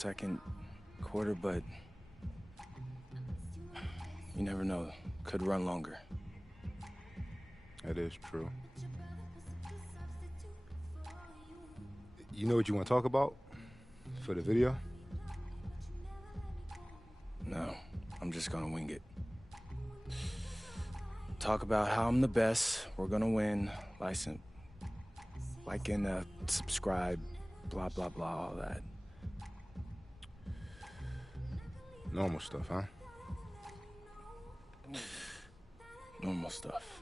second quarter, but you never know. Could run longer. That is true. You know what you want to talk about for the video? No, I'm just gonna wing it. Talk about how I'm the best, we're gonna win, like and subscribe, blah, blah, blah, all that. Normal stuff, huh? Normal stuff.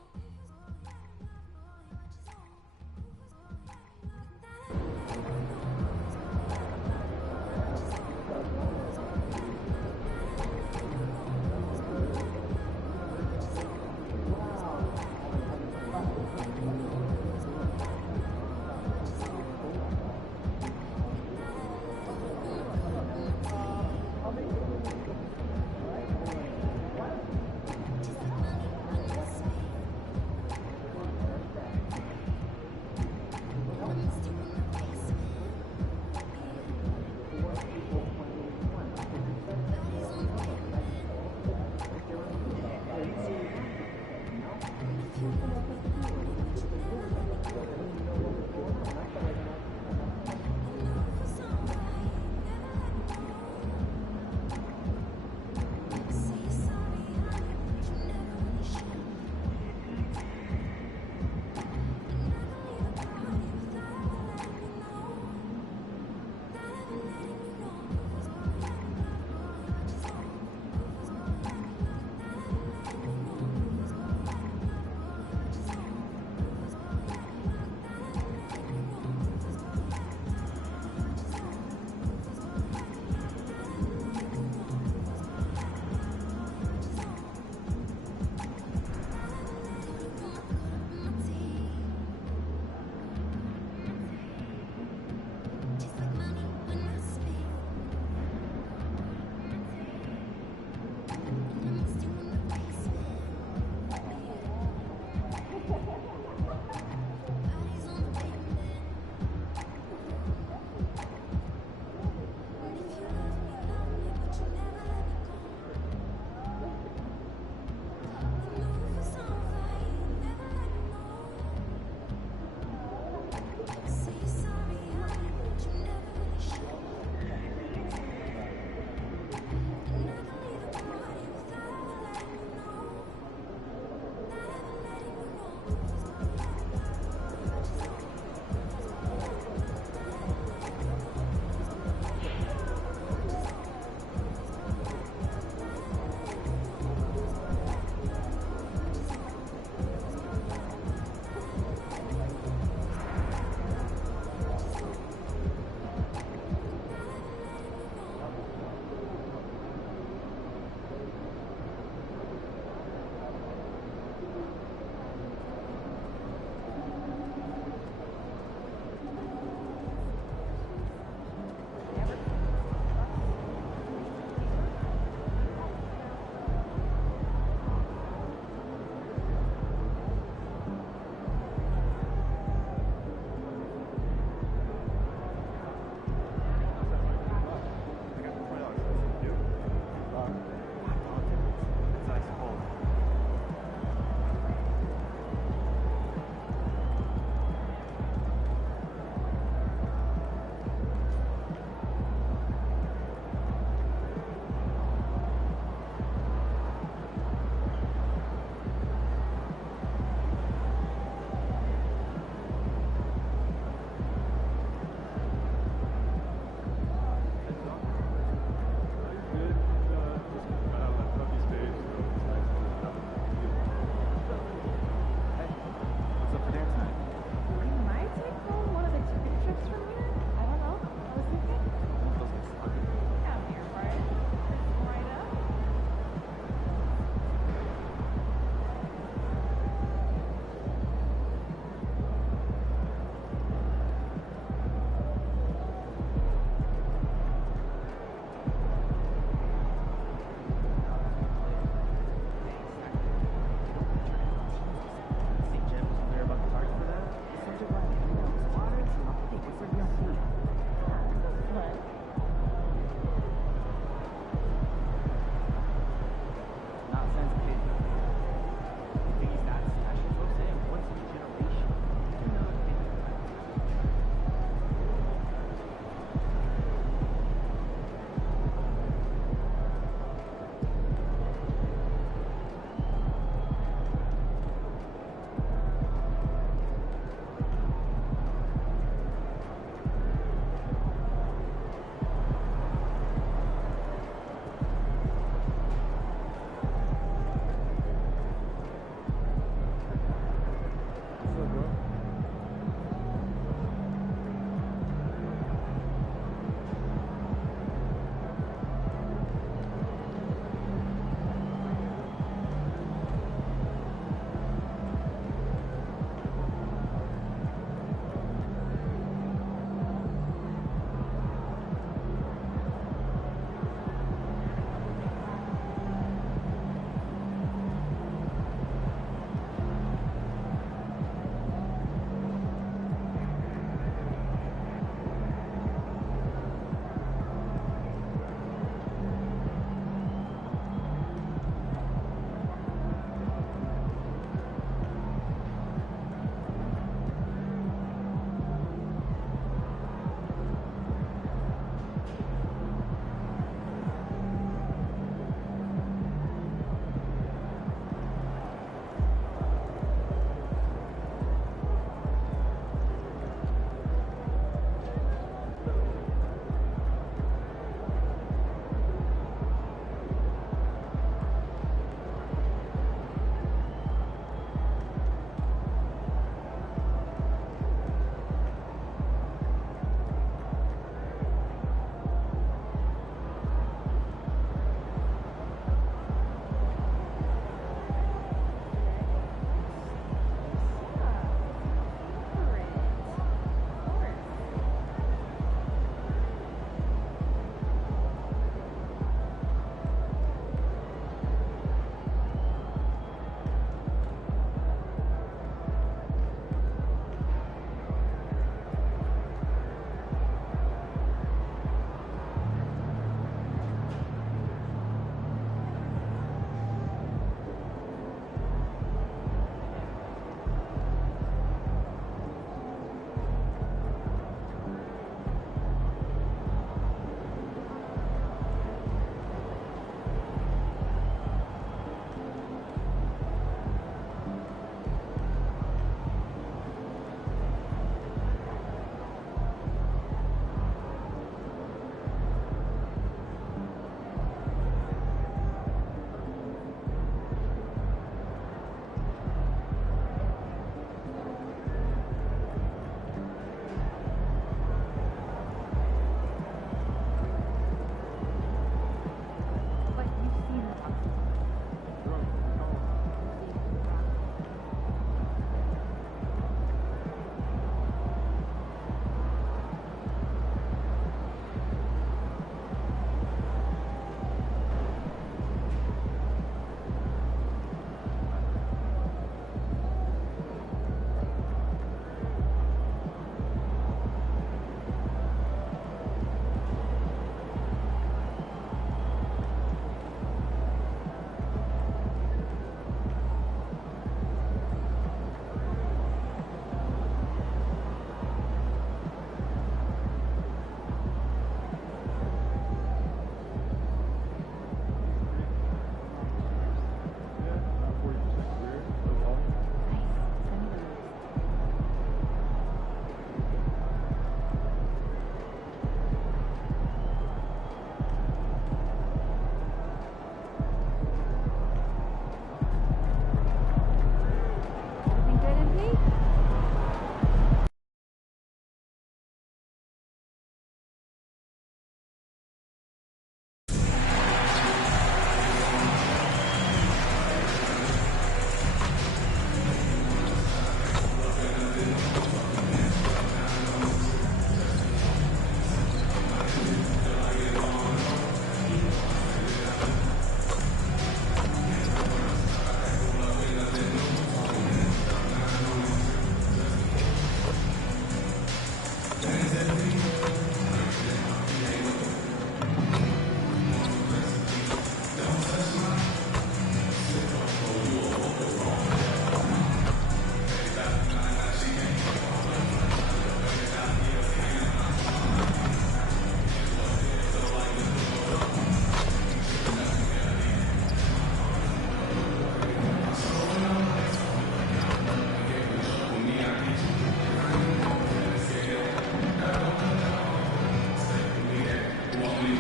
And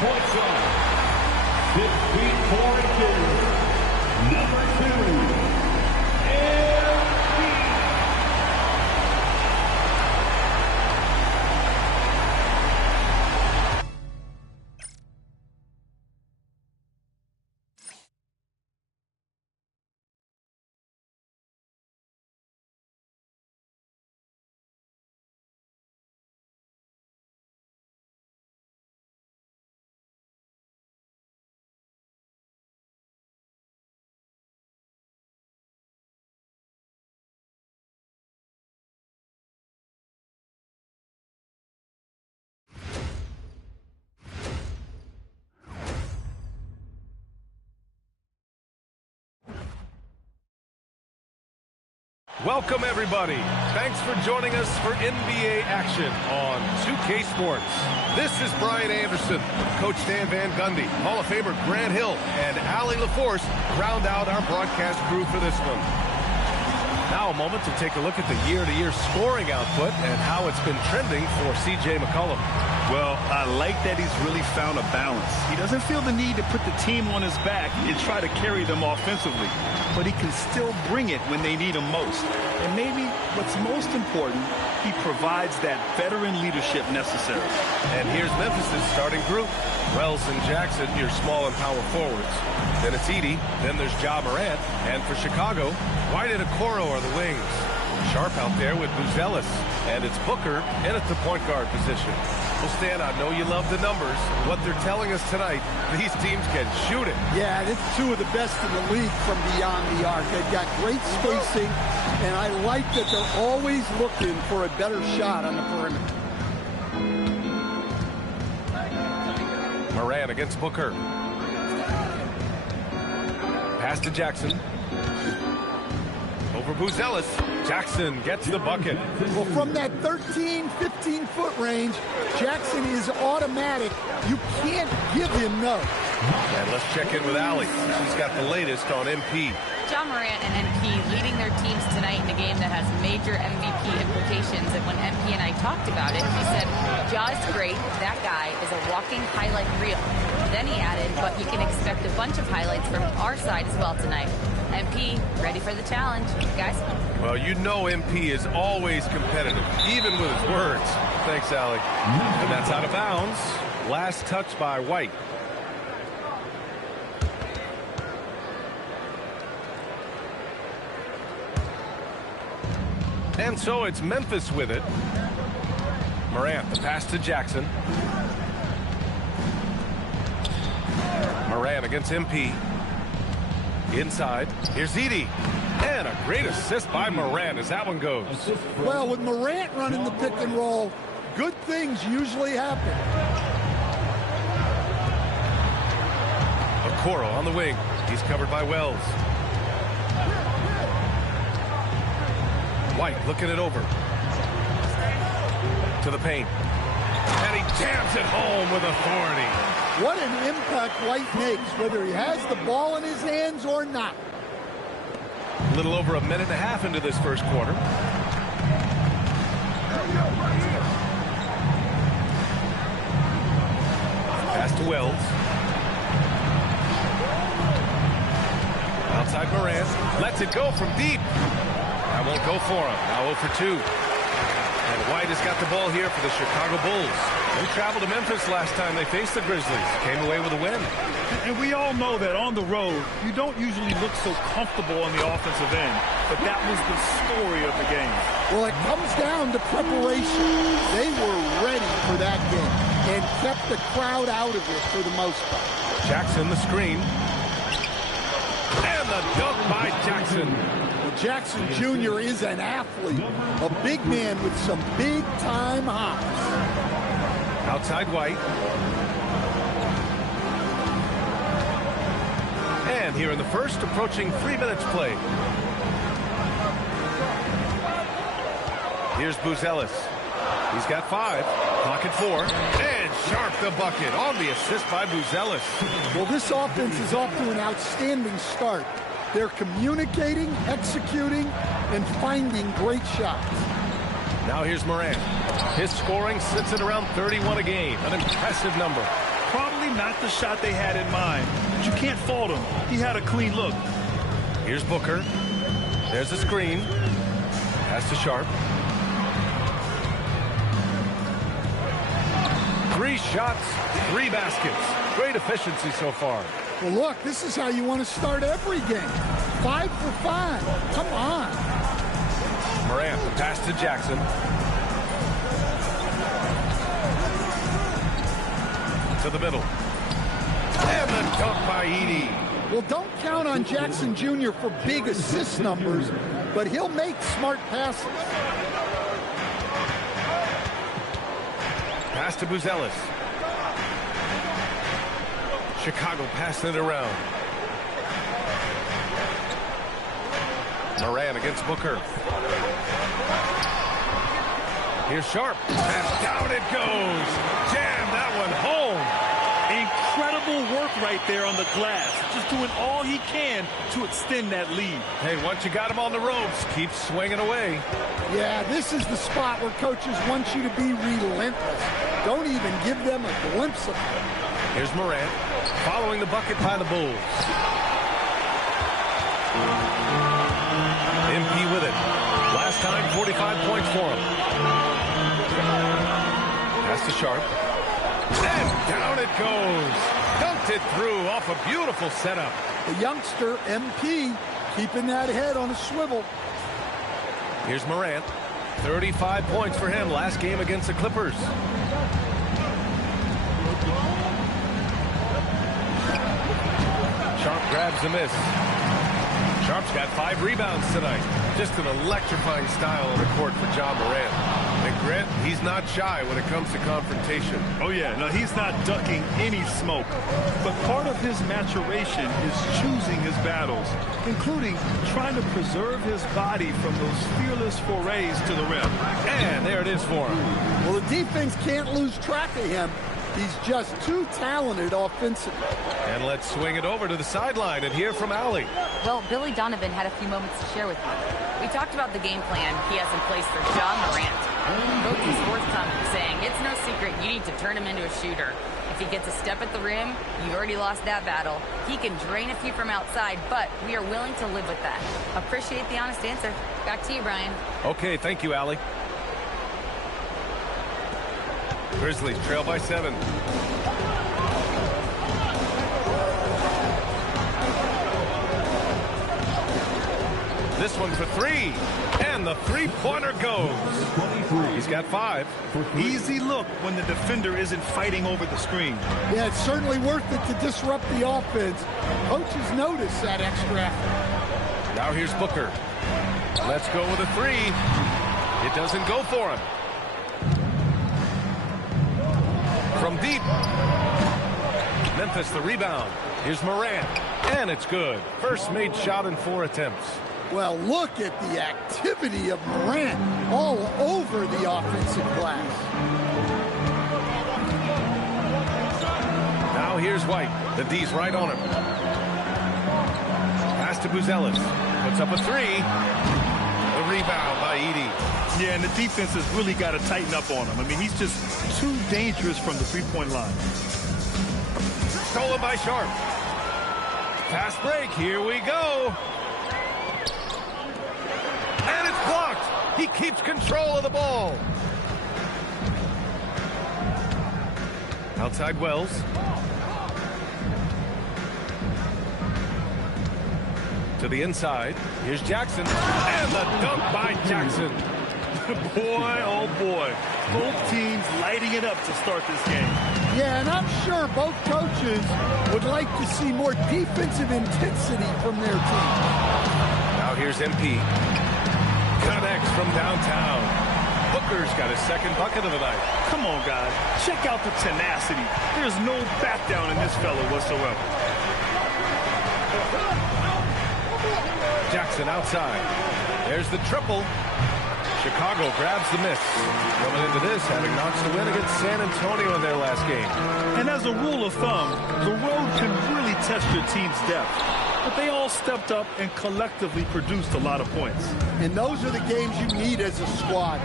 point guard, 6 feet 4 inches, number 2. Welcome, everybody. Thanks for joining us for NBA action on 2K Sports. This is Brian Anderson, Coach Dan Van Gundy, Hall of Famer Grant Hill, and Allie LaForce round out our broadcast crew for this one. Now a moment to take a look at the year-to-year scoring output and how it's been trending for C.J. McCollum. Well, I like that he's really found a balance. He doesn't feel the need to put the team on his back and try to carry them offensively, but he can still bring it when they need him most. And maybe what's most important, he provides that veteran leadership necessary. And here's Memphis' starting group. Wells and Jackson, your small and power forwards. Then it's Edey. Then there's Ja Morant. And for Chicago, White and Okoro are the wings. Sharp out there with Buzelis. And it's Booker in at the point guard position. Well, Stan, I know you love the numbers. What they're telling us tonight, these teams can shoot it. Yeah, it's two of the best in the league from beyond the arc. They've got great spacing, and I like that they're always looking for a better shot on the perimeter. Morant against Booker. Pass to Jackson. Over Buzelis. Jackson gets the bucket. Well, from that 13, 15-foot range, Jackson is automatic. You can't give him no. And let's check in with Allie. She's got the latest on MP. Ja Morant and MP leading their teams tonight in a game that has major MVP implications. And when MP and I talked about it, he said, Ja is great. That guy is a walking highlight reel. Then he added, but you can expect a bunch of highlights from our side as well tonight. MP, ready for the challenge. Guys? Well, you know MP is always competitive, even with his words. Thanks, Allie. And that's out of bounds. Last touch by White. And so it's Memphis with it. Morant, the pass to Jackson. Morant against MP. Inside, here's Edey. And a great assist by Morant as that one goes. Well, with Morant running the pick and roll, good things usually happen. Okoro on the wing. He's covered by Wells. White looking it over. To the paint. And he jams it home with authority. What an impact White makes, whether he has the ball in his hands or not. A little over a minute and a half into this first quarter. Pass to Wells. Outside Morant. Lets it go from deep. That won't go for him. Now 0 for 2. And White has got the ball here for the Chicago Bulls. They traveled to Memphis last time they faced the Grizzlies. Came away with a win. And we all know that on the road, you don't usually look so comfortable on the offensive end. But that was the story of the game. Well, it comes down to preparation. They were ready for that game and kept the crowd out of it for the most part. Jackson, the screen. And the dunk by Jackson. Jackson Jr. is an athlete, a big man with some big-time hops. Outside White. And here in the first, approaching 3 minutes played. Here's Buzelis. He's got 5. Clock at 4. And Sharp the bucket on the assist by Buzelis. Well, this offense is off to an outstanding start. They're communicating, executing, and finding great shots. Now here's Morant. His scoring sits at around 31 a game, an impressive number. Probably not the shot they had in mind, but you can't fault him. He had a clean look. Here's Booker. There's a screen. Pass to Sharp. 3 shots, 3 baskets. Great efficiency so far. Well, look, this is how you want to start every game. 5 for 5. Come on. Morant, the pass to Jackson. To the middle. And the dunk by Edey. Well, don't count on Jackson Jr. for big assist numbers, but he'll make smart passes. Pass to Buzelis. Chicago passing it around. Morant against Booker. Here's Sharp. And down it goes. Jam that one home. Incredible work right there on the glass. Just doing all he can to extend that lead. Hey, once you got him on the ropes, keep swinging away. Yeah, this is the spot where coaches want you to be relentless. Don't even give them a glimpse of it. Here's Morant, following the bucket by the Bulls. MP with it. Last time, 45 points for him. Pass to Sharp. And down it goes. Dunked it through off a beautiful setup. The youngster, MP, keeping that head on a swivel. Here's Morant. 35 points for him last game against the Clippers. Sharp grabs the miss. Sharp's got 5 rebounds tonight. Just an electrifying style on the court for John Morant. And Grant, he's not shy when it comes to confrontation. Oh yeah, no, he's not ducking any smoke. But part of his maturation is choosing his battles, including trying to preserve his body from those fearless forays to the rim. And there it is for him. Well, the defense can't lose track of him. He's just too talented offensively. And let's swing it over to the sideline and hear from Allie. Well, Billy Donovan had a few moments to share with me. We talked about the game plan he has in place for John Morant. Coach was forthcoming, saying it's no secret you need to turn him into a shooter. If he gets a step at the rim, you've already lost that battle. He can drain a few from outside, but we are willing to live with that. Appreciate the honest answer. Back to you, Brian. Okay, thank you, Allie. Grizzlies trail by 7. This one for 3. And the three-pointer goes. He's got 5. Easy look when the defender isn't fighting over the screen. Yeah, it's certainly worth it to disrupt the offense. Coaches notice that extra effort. Now here's Booker. Let's go with a 3. It doesn't go for him. From deep. Memphis the rebound. Here's Morant. And it's good. First made shot in 4 attempts. Well, look at the activity of Morant all over the offensive glass. Now here's White. The D's right on him. Pass to Buzelis. Puts up a 3. The rebound by Edey. Yeah, and the defense has really got to tighten up on him. I mean, he's just too dangerous from the three-point line. Stolen by Sharp. Fast break. Here we go. And it's blocked. He keeps control of the ball. Outside Wells. To the inside. Here's Jackson. And the dunk by Jackson. Boy, oh boy. Both teams lighting it up to start this game. Yeah, and I'm sure both coaches would like to see more defensive intensity from their team. Now here's MP. Connects from downtown. Booker's got his second bucket of the night. Come on, guys. Check out the tenacity. There's no back down in this fella whatsoever. Jackson outside. There's the triple. Chicago grabs the miss. Coming into this, having notched the win against San Antonio in their last game. And as a rule of thumb, the road can really test your team's depth. but they all stepped up and collectively produced a lot of points. And those are the games you need as a squad.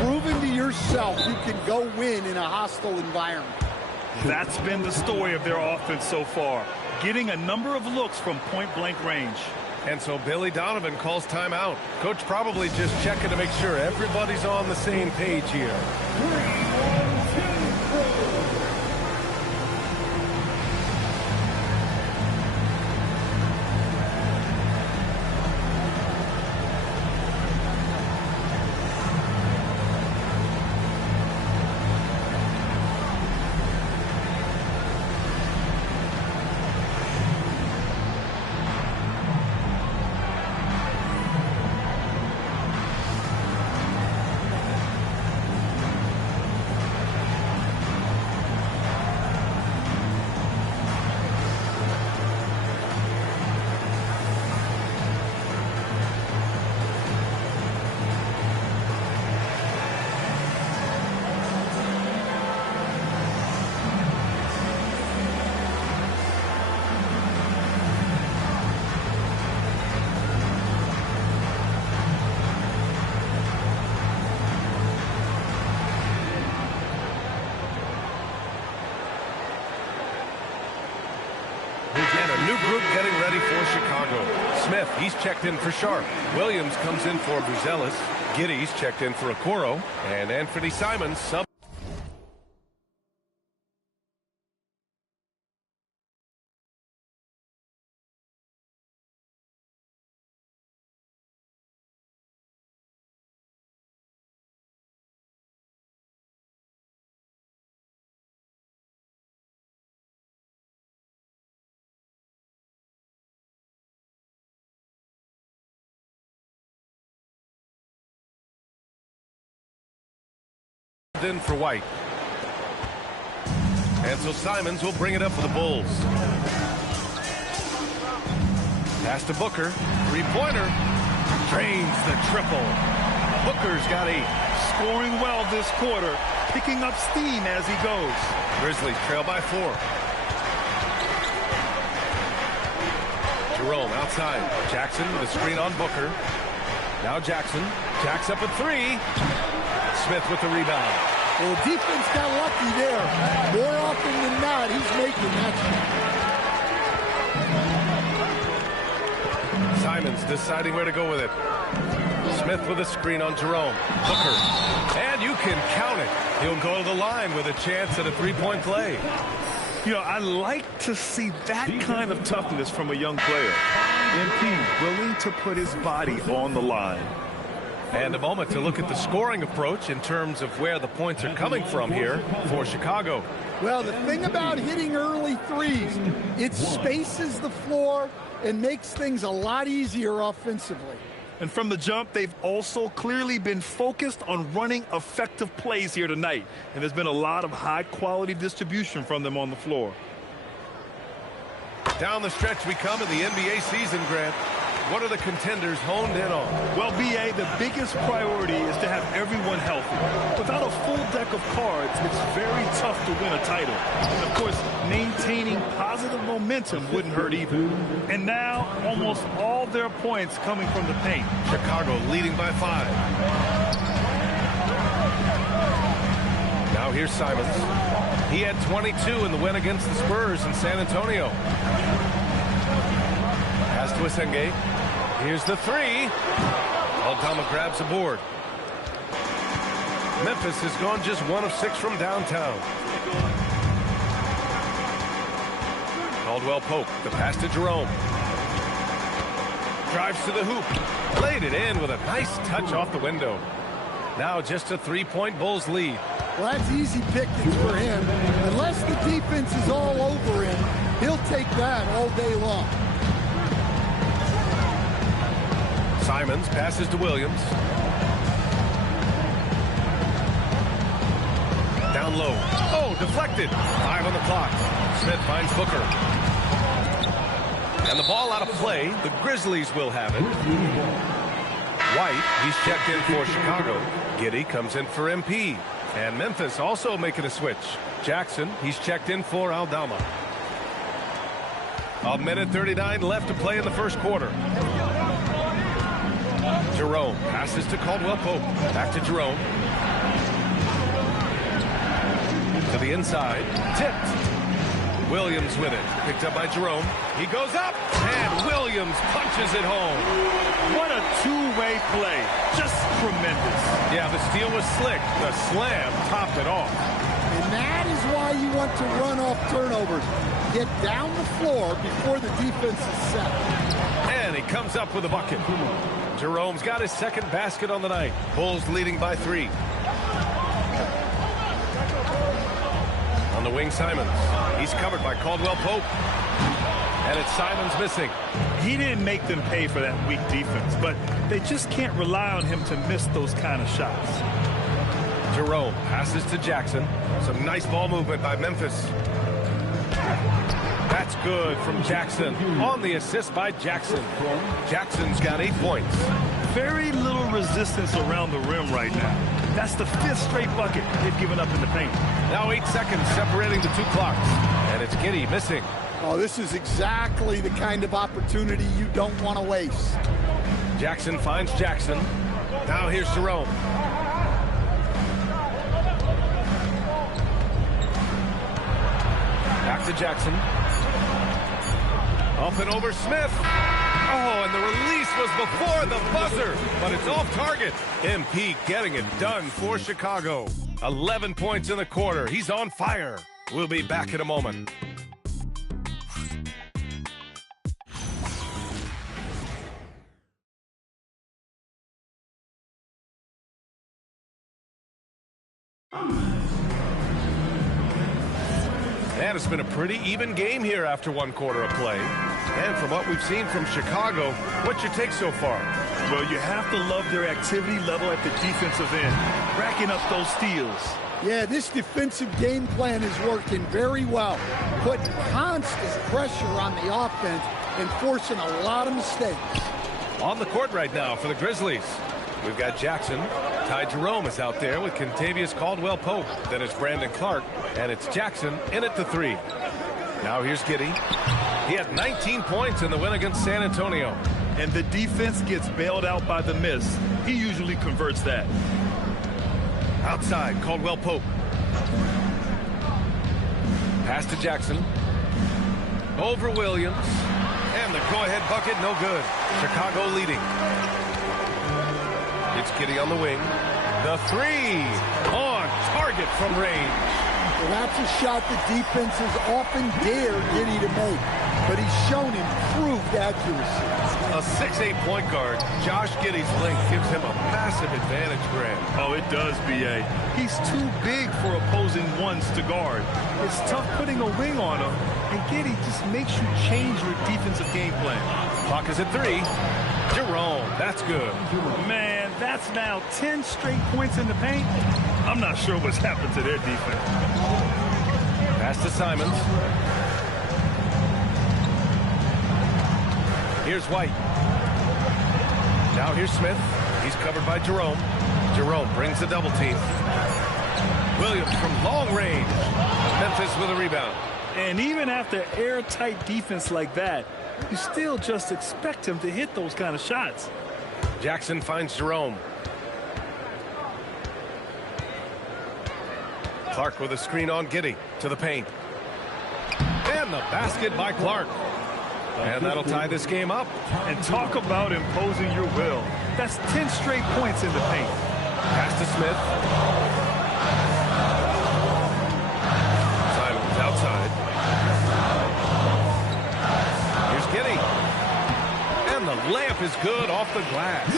Proving to yourself you can go win in a hostile environment. That's been the story of their offense so far, getting a number of looks from point-blank range. And so Billy Donovan calls timeout. Coach probably just checking to make sure everybody's on the same page here. And a new group getting ready for Chicago. Smith, he's checked in for Sharp. Williams comes in for Buzelis. Giddy's checked in for Okoro. And Anthony Simons sub. In for White. And so Simons will bring it up for the Bulls. Pass to Booker. Three-pointer. Drains the triple. Booker's got 8. Scoring well this quarter, picking up steam as he goes. Grizzlies trail by 4. Jerome outside. Jackson with a screen on Booker. Now Jackson. Jacks up at 3. Smith with the rebound. Well, the defense got lucky there. More often than not, he's making that shot. Simons deciding where to go with it. Smith with a screen on Jerome. Booker. And you can count it. He'll go to the line with a chance at a three-point play. You know, I like to see that kind of toughness from a young player. MP willing to put his body on the line. And a moment to look at the scoring approach in terms of where the points are coming from here for Chicago. Well, the thing about hitting early threes, it spaces the floor and makes things a lot easier offensively. And from the jump, they've also clearly been focused on running effective plays here tonight. And there's been a lot of high-quality distribution from them on the floor. Down the stretch we come in the NBA season, Grant. What are the contenders honed in on? Well, B.A., the biggest priority is to have everyone healthy. Without a full deck of cards, it's very tough to win a title. And, of course, maintaining positive momentum wouldn't hurt either. And now, almost all their points coming from the paint. Chicago leading by 5. Now here's Simons. He had 22 in the win against the Spurs in San Antonio. Pass to Asenge. Here's the 3. Aldama grabs the board. Memphis has gone just 1 of 6 from downtown. Caldwell Pope, the pass to Jerome. Drives to the hoop. Laid it in with a nice touch off the window. Now just a 3-point Bulls lead. Well, that's easy pickings for him. Unless the defense is all over him, he'll take that all day long. Simons passes to Williams. Down low. Oh, deflected. 5 on the clock. Smith finds Booker. And the ball out of play. The Grizzlies will have it. White, he's checked in for Chicago. Giddey comes in for MP. And Memphis also making a switch. Jackson, he's checked in for Aldama. 1:39 left to play in the first quarter. Jerome passes to Caldwell Pope. Back to Jerome. To the inside. Tipped. Williams with it. Picked up by Jerome. He goes up. And Williams punches it home. What a two-way play. Just tremendous. Yeah, the steal was slick. The slam topped it off. And that is why you want to run off turnovers. Get down the floor before the defense is set. And he comes up with a bucket. Jerome's got his second basket on the night. Bulls leading by 3. On the wing, Simons. He's covered by Caldwell Pope. And it's Simons missing. He didn't make them pay for that weak defense, but they just can't rely on him to miss those kind of shots. Jerome passes to Jackson. Some nice ball movement by Memphis. That's good from Jackson. On the assist by Jackson. Jackson's got 8 points. Very little resistance around the rim right now. That's the 5th straight bucket they've given up in the paint. Now 8 seconds separating the 2 clocks. And it's Giddey missing. Oh, this is exactly the kind of opportunity you don't want to waste. Jackson finds Jackson. Now here's Jerome. Back to Jackson. Up and over Smith. Oh, and the release was before the buzzer, but it's off target. MP getting it done for Chicago. 11 points in the quarter. He's on fire. We'll be back in a moment. And it's been a pretty even game here after 1 quarter of play. And from what we've seen from Chicago, what's your take so far? Well, you have to love their activity level at the defensive end, racking up those steals. Yeah, this defensive game plan is working very well. Putting constant pressure on the offense and forcing a lot of mistakes. On the court right now for the Grizzlies, we've got Jackson. Ty Jerome is out there with Kentavious Caldwell-Pope. Then it's Brandon Clark, and it's Jackson in at the 3. Now here's Giddey. He had 19 points in the win against San Antonio. And the defense gets bailed out by the miss. He usually converts that. Outside, Caldwell-Pope. Pass to Jackson. Over Williams. And the go-ahead bucket, no good. Chicago leading. It's Giddey on the wing. The 3 on target from range. Well, that's a shot the defense has often dared Giddey to make, but he's shown improved accuracy. A 6'8" point guard, Josh Giddey's length gives him a massive advantage, Grant. Oh, it does, B.A. He's too big for opposing ones to guard. It's tough putting a wing on him, and Giddey just makes you change your defensive game plan. Clock is at 3. Jerome, that's good. Man, that's now 10 straight points in the paint. I'm not sure what's happened to their defense. Pass to Simons. Here's White. Now here's Smith. He's covered by Jerome. Jerome brings the double team. Williams from long range. Memphis with a rebound. And even after airtight defense like that, you still just expect him to hit those kind of shots. Jackson finds Jerome. Clark with a screen on Giddey to the paint. And the basket by Clark. And that'll tie this game up. And talk about imposing your will. That's 10 straight points in the paint. Pass to Smith. Simons outside. Here's Giddey. And the layup is good off the glass.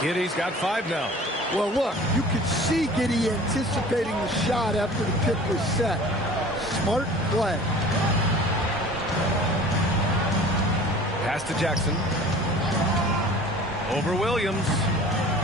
Giddey's got 5 now. Well, look, you could see Giddey anticipating the shot after the pick was set. Smart play. Pass to Jackson. Over Williams.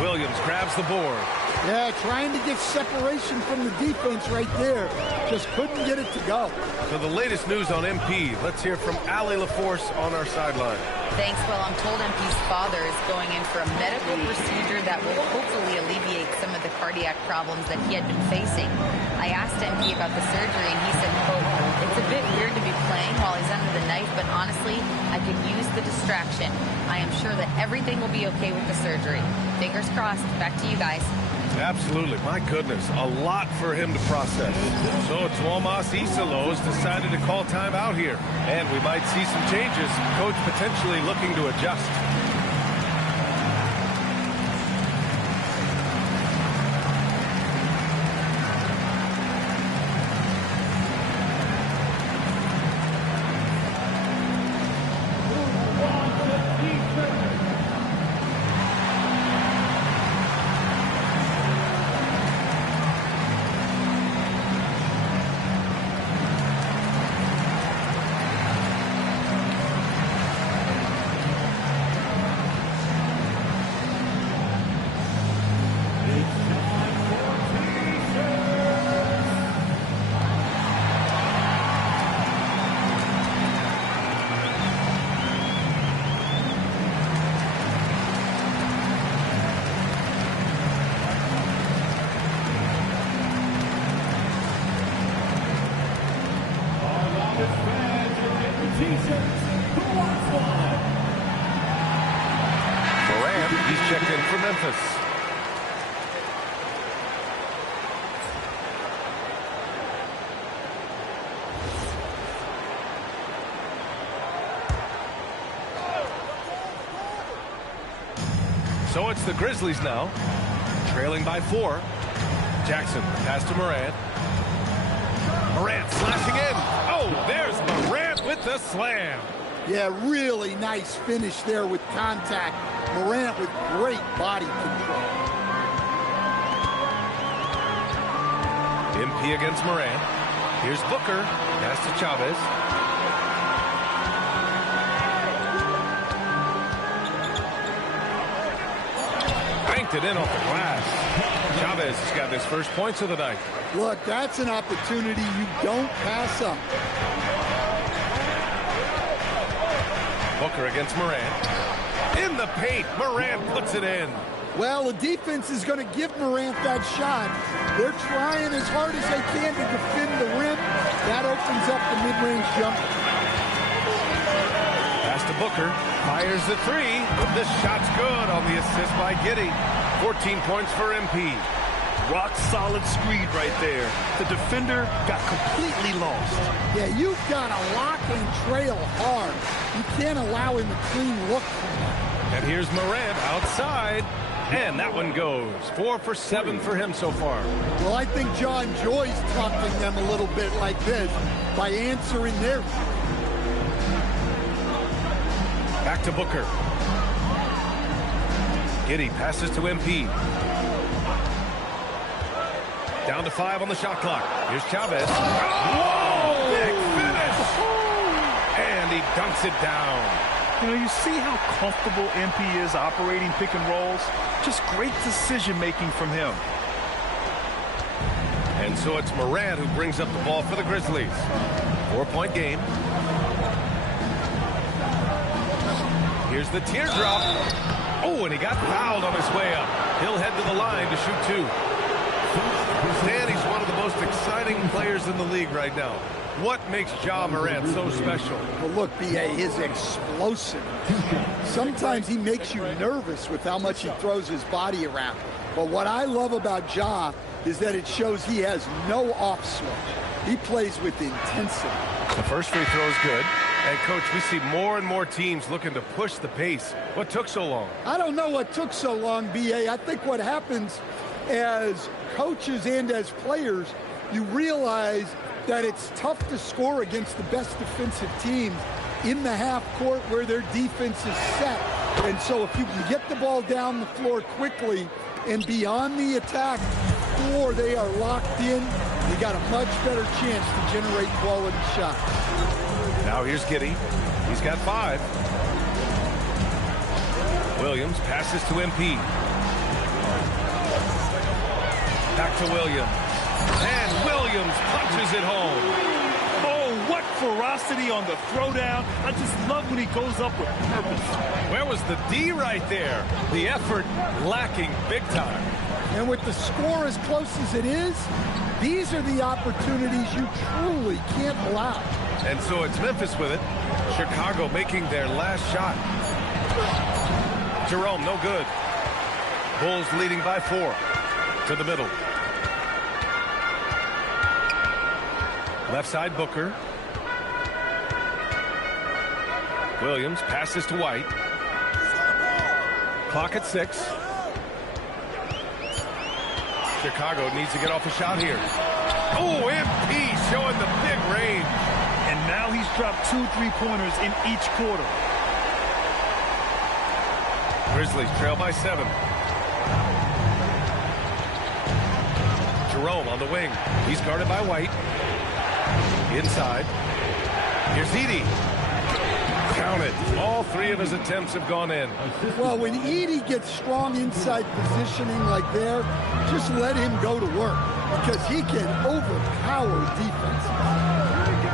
Williams grabs the board. Yeah, trying to get separation from the defense right there. Just couldn't get it to go. For the latest news on MP, let's hear from Allie LaForce on our sideline. Thanks, Will. I'm told MP's father is going in for a medical procedure that will hopefully alleviate some of the the cardiac problems that he had been facing. I asked MP about the surgery, and he said, quote, "It's a bit weird to be playing while he's under the knife, but honestly, I could use the distraction. I am sure that everything will be okay with the surgery." Fingers crossed. Back to you guys. Absolutely. My goodness, a lot for him to process. So Tuomas Isalos decided to call time out here. And we might see some changes. Coach potentially looking to adjust. He's checked in for Memphis. So it's the Grizzlies now, trailing by 4. Jackson, pass to Morant. Morant slashing in. Oh, there's Morant with the slam. Yeah, really nice finish there with contact. Morant with great body control. MP against Morant. Here's Booker. Pass to Chavez. Banked it in off the glass. Chavez has got his first points of the night. Look, that's an opportunity you don't pass up. Booker against Morant. In the paint, Morant puts it in. Well, the defense is going to give Morant that shot. They're trying as hard as they can to defend the rim. That opens up the mid-range jumper. Pass to Booker. Fires the 3. The shot's good on the assist by Giddey. 14 points for MP. Rock solid screen right there. The defender got completely lost. Yeah, you've got to lock and trail hard. You can't allow him a clean look. And here's Morant outside. And that one goes. 4 for 7 for him so far. Well, I think John Joy's taunting them a little bit like this by answering their. Back to Booker. Giddey passes to MP. Down to 5 on the shot clock. Here's Chavez. Whoa! Big finish! And he dunks it down. You know, you see how comfortable MP is operating pick and rolls? Just great decision-making from him. And so it's Morant who brings up the ball for the Grizzlies. 4-point game. Here's the teardrop. Oh, and he got fouled on his way up. He'll head to the line to shoot 2. Dan, he's one of the most exciting players in the league right now. What makes Ja Morant so special? Well, look, B.A., his explosive. Sometimes he makes you nervous with how much he throws his body around. But what I love about Ja is that it shows he has no off swing. He plays with intensity. The first free throw is good. And, Coach, we see more and more teams looking to push the pace. What took so long? I don't know what took so long, B.A. I think what happens as coaches and as players, you realize that it's tough to score against the best defensive teams in the half court where their defense is set. And so if you can get the ball down the floor quickly and beyond the attack, or they are locked in, you got a much better chance to generate quality shots. Now here's Giddey. He's got 5. Williams passes to MP. Back to Williams. And Williams punches it home. Oh, What ferocity on the throwdown. I just love when he goes up with purpose. Where was the D right there? The effort lacking big time. And with the score as close as it is, these are the opportunities you truly can't allow. And so it's Memphis with it. Chicago making their last shot. Jerome, no good. Bulls leading by 4. To the middle. Left side, Booker. Williams passes to White. Clock at 6. Chicago needs to get off a shot here. Oh, MP showing the big range. And now he's dropped 2 3-pointers in each quarter. Grizzlies trail by 7. Jerome on the wing. He's guarded by White. Inside. Here's Edey. Count it. All 3 of his attempts have gone in. Well, when Edey gets strong inside positioning like there, just let him go to work because he can overpower defenses.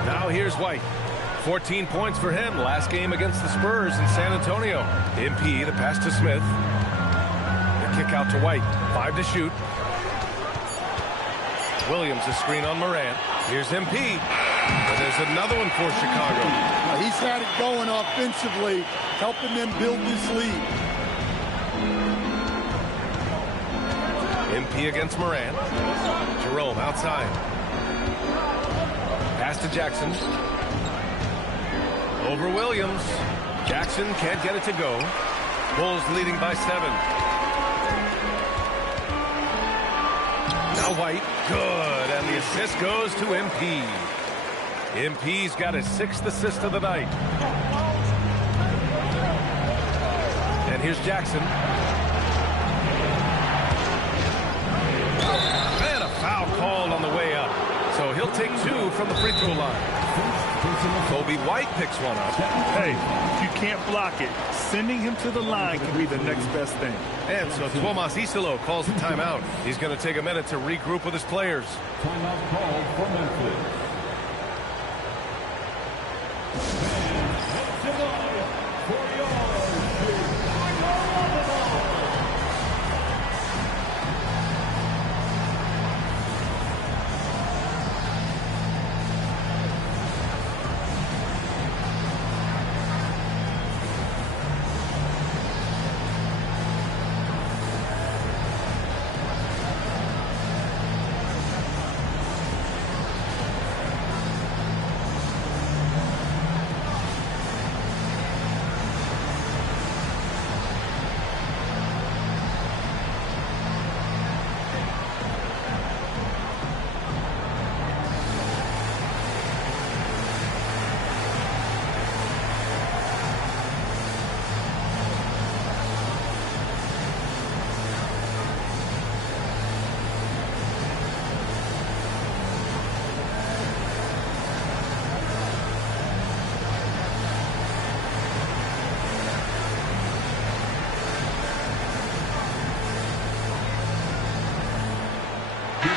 Now here's White. 14 points for him last game against the Spurs in San Antonio. MP, the pass to Smith. The kick out to White. 5 to shoot. Williams, a screen on Morant. Here's MP. And there's another one for Chicago. He's had it going offensively, helping them build this lead. MP against Morant. Jerome outside. Pass to Jackson. Over Williams. Jackson can't get it to go. Bulls leading by 7. Now White. Good. And the assist goes to MP. MP's got his 6th assist of the night. And here's Jackson. And a foul called on the way up. So he'll take 2 from the free throw line. Kobe White picks one up. Hey, if you can't block it, sending him to the line can be the next best thing. And so Tomas Isolo calls the timeout. He's going to take a minute to regroup with his players. Timeout called for Memphis.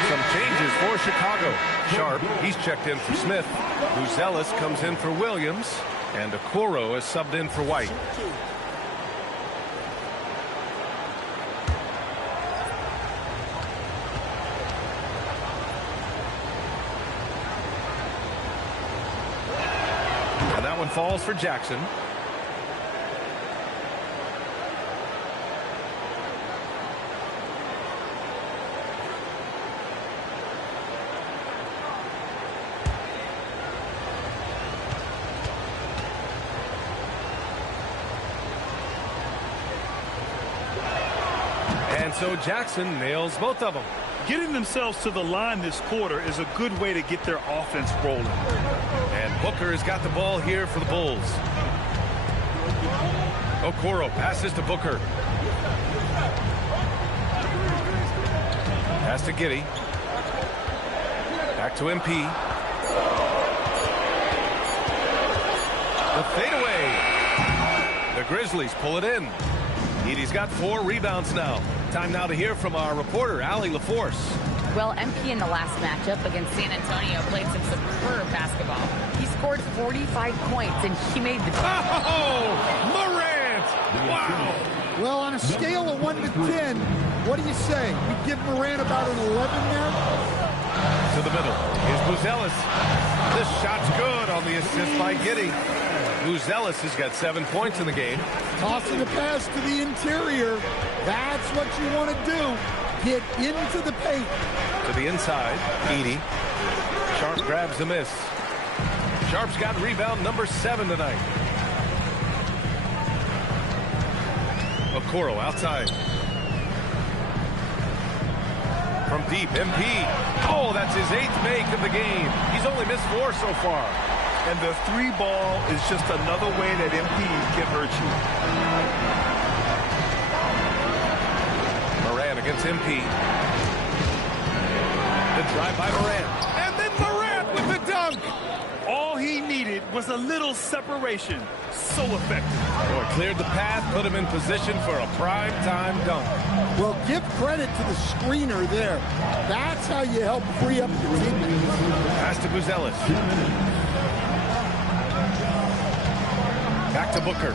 Some changes for Chicago. Sharp, he's checked in for Smith. Buzelis comes in for Williams. And Okoro is subbed in for White. And that one falls for Jackson. And so Jackson nails both of them. Getting themselves to the line this quarter is a good way to get their offense rolling. And Booker has got the ball here for the Bulls. Okoro passes to Booker. Pass to Giddey. Back to MP. The fadeaway. The Grizzlies pull it in. Edey's got 4 rebounds now. Time now to hear from our reporter, Allie LaForce. Well, MP in the last matchup against San Antonio played some superb basketball. He scored 45 points, and he made the team. Oh, Morant! Wow! Well, on a scale of 1 to 10, what do you say? We give Morant about an 11 there? To the middle. Here's Buzelis. This shot's good on the assist by Giddey. Buzelis has got 7 points in the game. Tossing a pass to the interior. That's what you want to do. Get into the paint. To the inside, Edey. Sharp grabs the miss. Sharp's got rebound number 7 tonight. Okoro outside. From deep, MP. Oh, that's his 8th make of the game. He's only missed 4 so far. And the 3 ball is just another way that MP can hurt you. Morant against MP. The drive by Morant. And then Morant with the dunk. All he needed was a little separation. So effective. Oh, it cleared the path, put him in position for a prime-time dunk. Well, give credit to the screener there. That's how you help free up your teammates. Pass to Buzelis. Back to Booker.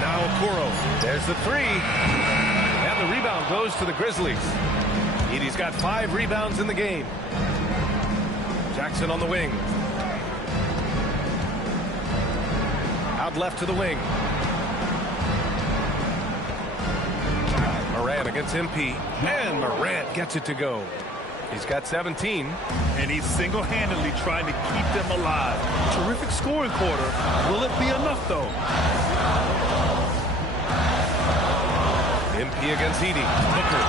Now Okoro. There's the 3. And the rebound goes to the Grizzlies. Edey's got 5 rebounds in the game. Jackson on the wing. Out left to the wing. Morant against MP. And Morant gets it to go. He's got 17. And he's single-handedly trying to keep them alive. Terrific scoring quarter. Will it be enough, though? MP against Edey. Booker.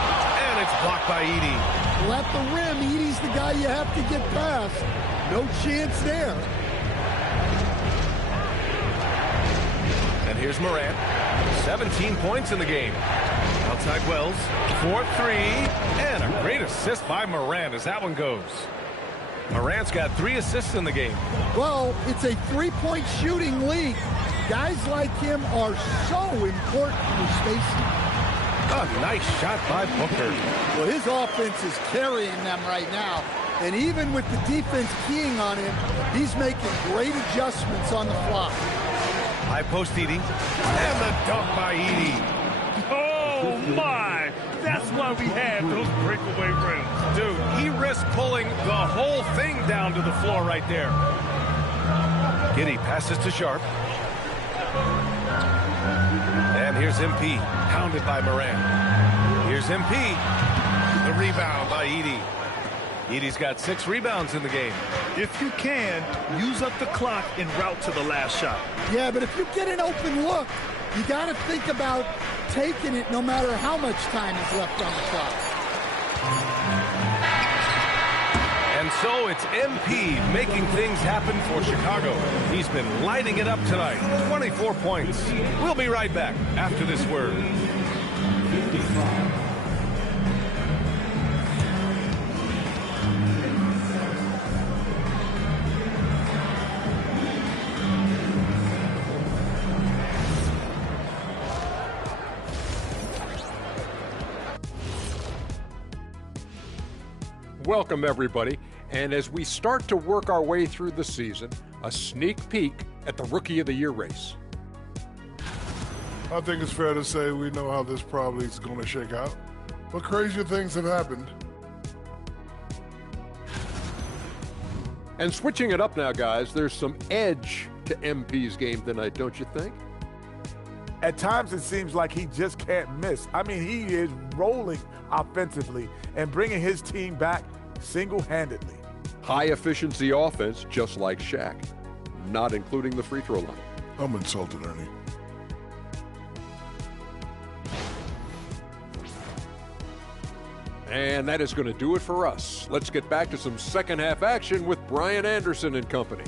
And it's blocked by Edey. Well, at the rim, Edey's the guy you have to get past. No chance there. And here's Morant. 17 points in the game. Outside Wells. 4-3. And a great assist by Morant as that one goes. Morant's got 3 assists in the game. Well, it's a 3-point shooting league. Guys like him are so important for spacing. A nice shot by Booker. Well, his offense is carrying them right now. And even with the defense keying on him, he's making great adjustments on the fly. High post Edey. And the dunk by Edey. Oh, my. That's why we have those breakaway rims. Dude, he risked pulling the whole thing down to the floor right there. Giddey passes to Sharp. And here's MP, pounded by Morant. Here's MP. The rebound by Edey. Edey's got 6 rebounds in the game. If you can, use up the clock en route to the last shot. Yeah, but if you get an open look, you got to think about taking it no matter how much time is left on the clock. And so it's MP making things happen for Chicago. He's been lighting it up tonight. 24 points. We'll be right back after this word. Welcome, everybody. And as we start to work our way through the season, a sneak peek at the Rookie of the Year race. I think it's fair to say we know how this probably is going to shake out. But crazier things have happened. And switching it up now, guys, there's some edge to MP's game tonight, don't you think? At times, it seems like he just can't miss. I mean, he is rolling offensively and bringing his team back single-handedly. High-efficiency offense, just like Shaq, not including the free throw line. I'm insulted, Ernie. And that is going to do it for us. Let's get back to some second-half action with Brian Anderson and company.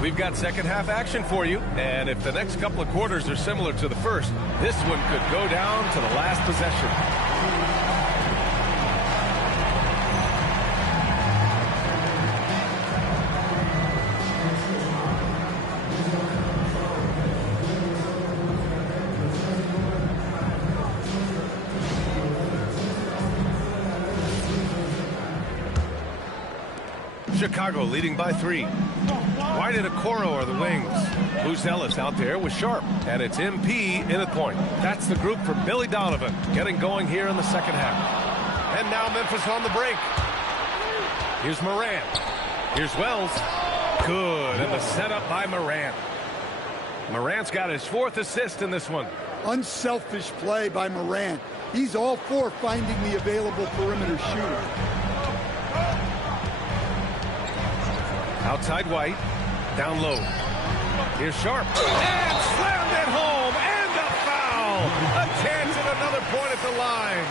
We've got second half action for you, and if the next couple of quarters are similar to the first, this one could go down to the last possession. Chicago leading by 3. White and Okoro are the wings. Buzelis out there with Sharp. And it's MP in at point. That's the group for Billy Donovan getting going here in the second half. And now Memphis on the break. Here's Morant. Here's Wells. Good. And the setup by Morant. Morant's got his 4th assist in this one. Unselfish play by Morant. He's all for finding the available perimeter shooter. Outside White. Down low. Here's Sharp. And slammed it home. And a foul. A chance at another point at the line.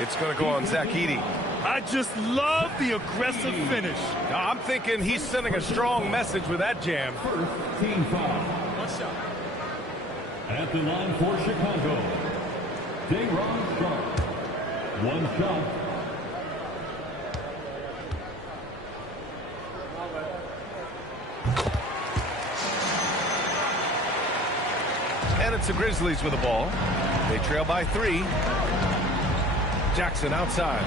It's going to go on Zach Edey. I just love the aggressive finish. I'm thinking he's sending a strong message with that jam. First team foul. At the line for Chicago, Day'Ron Sharp. 1 shot. And it's the Grizzlies with the ball. They trail by 3. Jackson outside.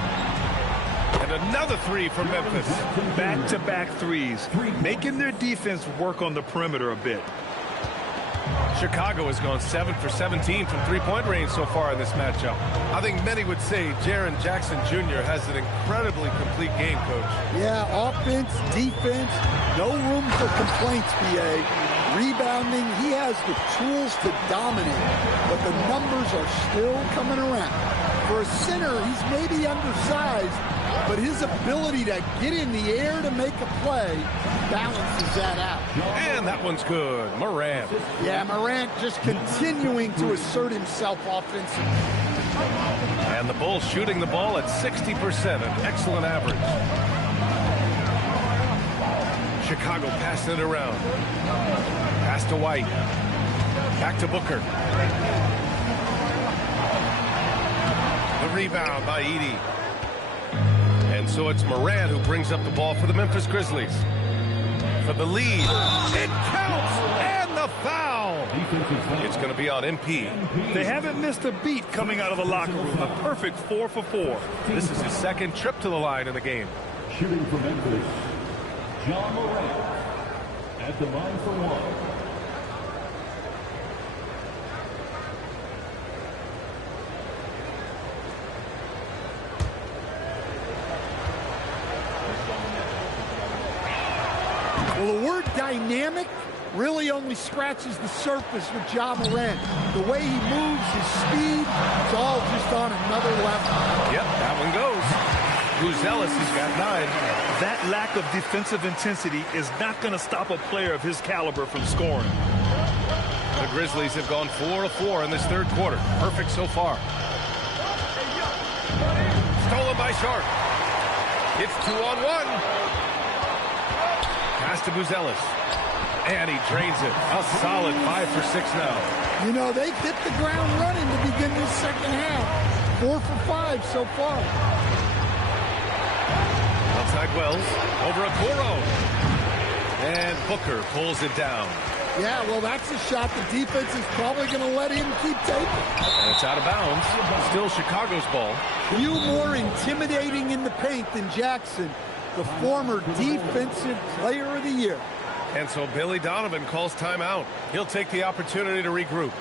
And another 3 from Memphis. Back-to-back threes, making their defense work on the perimeter a bit. Chicago has gone 7 for 17 from three-point range so far in this matchup. I think many would say Jaren Jackson Jr. has an incredibly complete game, Coach. Yeah, offense, defense, no room for complaints, BA. Rebounding, he has the tools to dominate, but the numbers are still coming around. For a center, he's maybe undersized, but his ability to get in the air to make a play balances that out. And that one's good. Morant. Yeah, Morant just continuing to assert himself offensively. And the Bulls shooting the ball at 60%, an excellent average. Chicago passing it around. Pass to White. Back to Booker. The rebound by Edey. And so it's Morant who brings up the ball for the Memphis Grizzlies. For the lead. It counts! And the foul! It's going to be on MP. They haven't missed a beat coming out of the locker room. A perfect 4 for 4. This is his 2nd trip to the line in the game. Shooting for Memphis, John Morant. At the line for 1. Well, the word dynamic really only scratches the surface with Ja Morant. The way he moves, his speed, it's all just on another level. Yep, that one goes. Buzelis has got 9. That lack of defensive intensity is not going to stop a player of his caliber from scoring. The Grizzlies have gone 4 of 4 in this 3rd quarter. Perfect so far. Stolen by Sharp. It's 2-on-1. Pass to Buzelis. And he drains it. A solid 5 for 6 now. You know, they've hit the ground running to begin this second half. 4 for 5 so far. Outside Wells. Over Okoro. And Booker pulls it down. Yeah, well, that's a shot the defense is probably going to let him keep taking. And it's out of bounds. Still Chicago's ball. Few more intimidating in the paint than Jackson, the former Defensive Player of the Year. And so Billy Donovan calls timeout. He'll take the opportunity to regroup.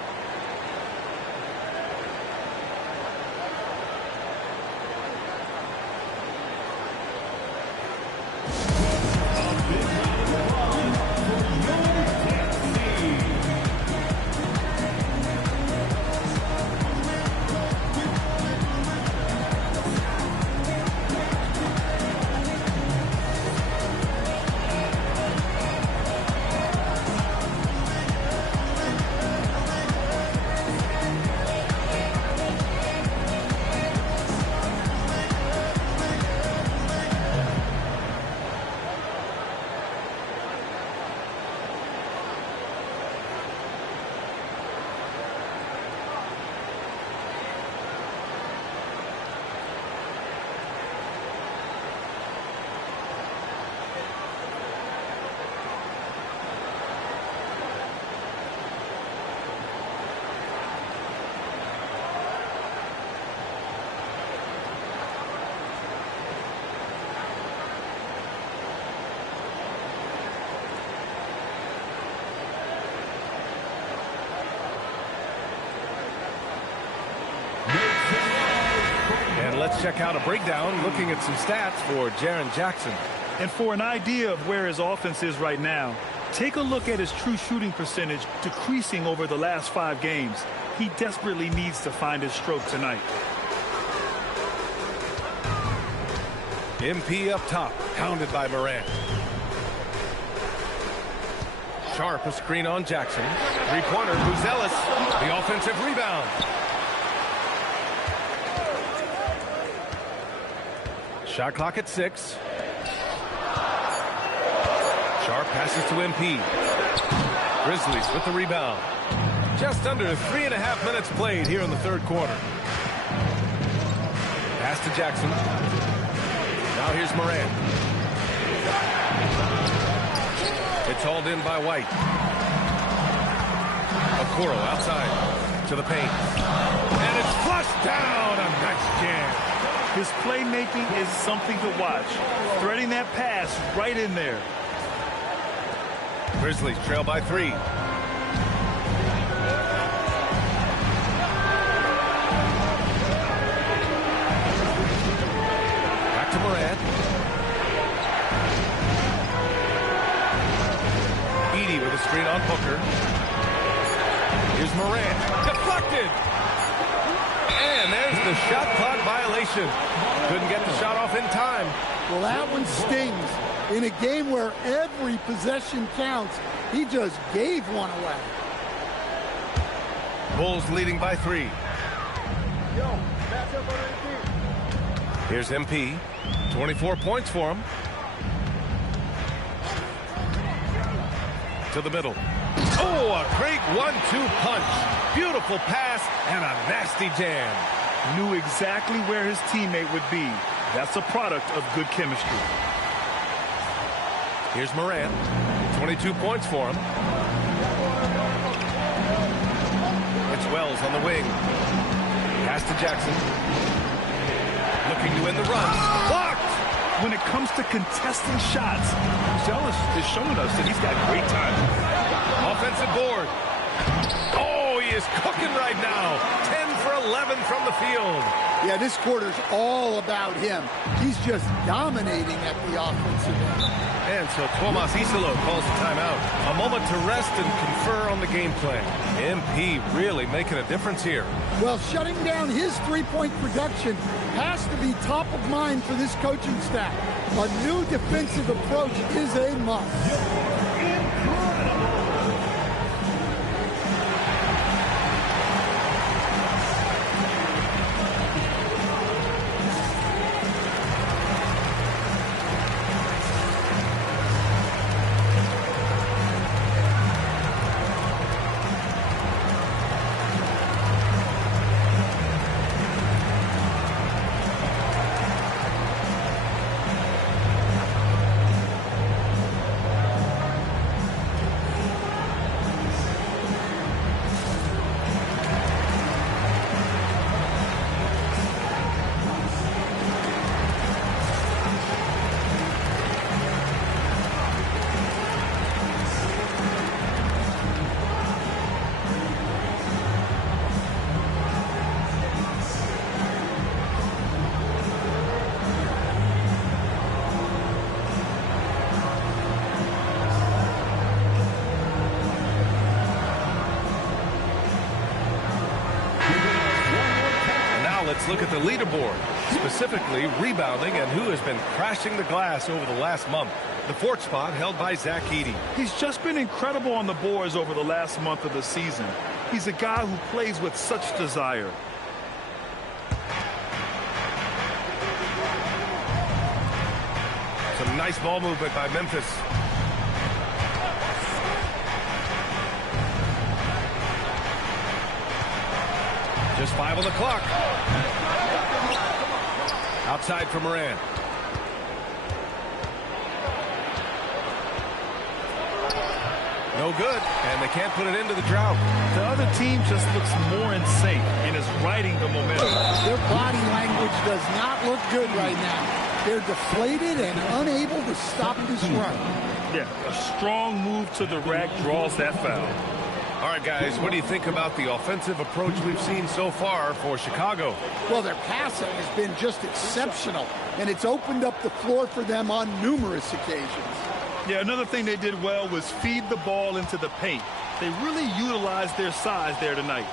let's check out a breakdown looking at some stats for Jaren Jackson. And for an idea of where his offense is right now, take a look at his true shooting percentage decreasing over the last 5 games. He desperately needs to find his stroke tonight. MP up top, pounded by Morant. Sharp, a screen on Jackson. Three-pointer, Buzelis, the offensive rebound. Shot clock at 6. Sharp passes to MP. Grizzlies with the rebound. Just under 3.5 minutes played here in the third quarter. Pass to Jackson. Now here's Morant. It's hauled in by White. Okoro outside to the paint. And it's flushed down. A nice jam. His playmaking is something to watch. Threading that pass right in there. Grizzlies trail by 3. Back to Morant. Edey with a screen on Booker. Here's Morant. Deflected. And there's the shot clock violation. Couldn't get the shot off in time. Well, that one stings. In a game where every possession counts, he just gave one away. Bulls leading by 3. Here's MP. 24 points for him. To the middle. Oh, a great 1-2 punch. Beautiful pass and a nasty jam. Knew exactly where his teammate would be. That's a product of good chemistry. Here's Morant. 22 points for him. It's Wells on the wing. Pass to Jackson. Looking to win the run. Blocked! When it comes to contesting shots, Buzelis is showing us that he's got great time. Offensive board. Oh, he is cooking right now. 10 for 11 from the field. Yeah, this quarter's all about him. He's just dominating at the offensive end. And so Tomas Isolo calls a timeout. A moment to rest and confer on the game plan. MP really making a difference here. Well, shutting down his three-point production has to be top of mind for this coaching staff. A new defensive approach is a must. Let's look at the leaderboard, specifically rebounding and who has been crashing the glass over the last month. The 4th spot held by Zach Edey. He's just been incredible on the boards over the last month of the season. He's a guy who plays with such desire. Some nice ball movement by Memphis. Just 5 on the clock. Outside for Morant. No good, and they can't put it into the drought. The other team just looks more in sync and is riding the momentum. Their body language does not look good right now. They're deflated and unable to stop this run. Yeah, a strong move to the rack draws that foul. All right, guys, what do you think about the offensive approach we've seen so far for Chicago? Well, their passing has been just exceptional, and it's opened up the floor for them on numerous occasions. Yeah, another thing they did well was feed the ball into the paint. They really utilized their size there tonight.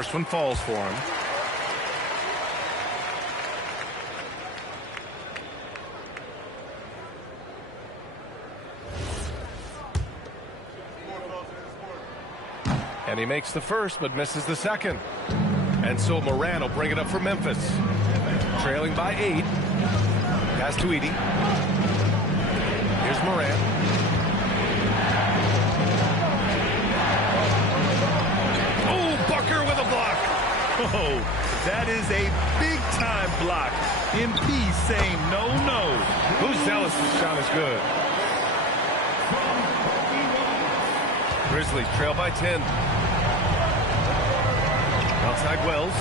First one falls for him. And he makes the first, but misses the second. And so Moran will bring it up for Memphis. Trailing by 8. Pass to Edey. Here's Moran. Oh, Bucker with a block. Oh, that is a big-time block. MP saying no, no. Who's zealous? Shot is good. Grizzlies trail by 10. Outside Wells.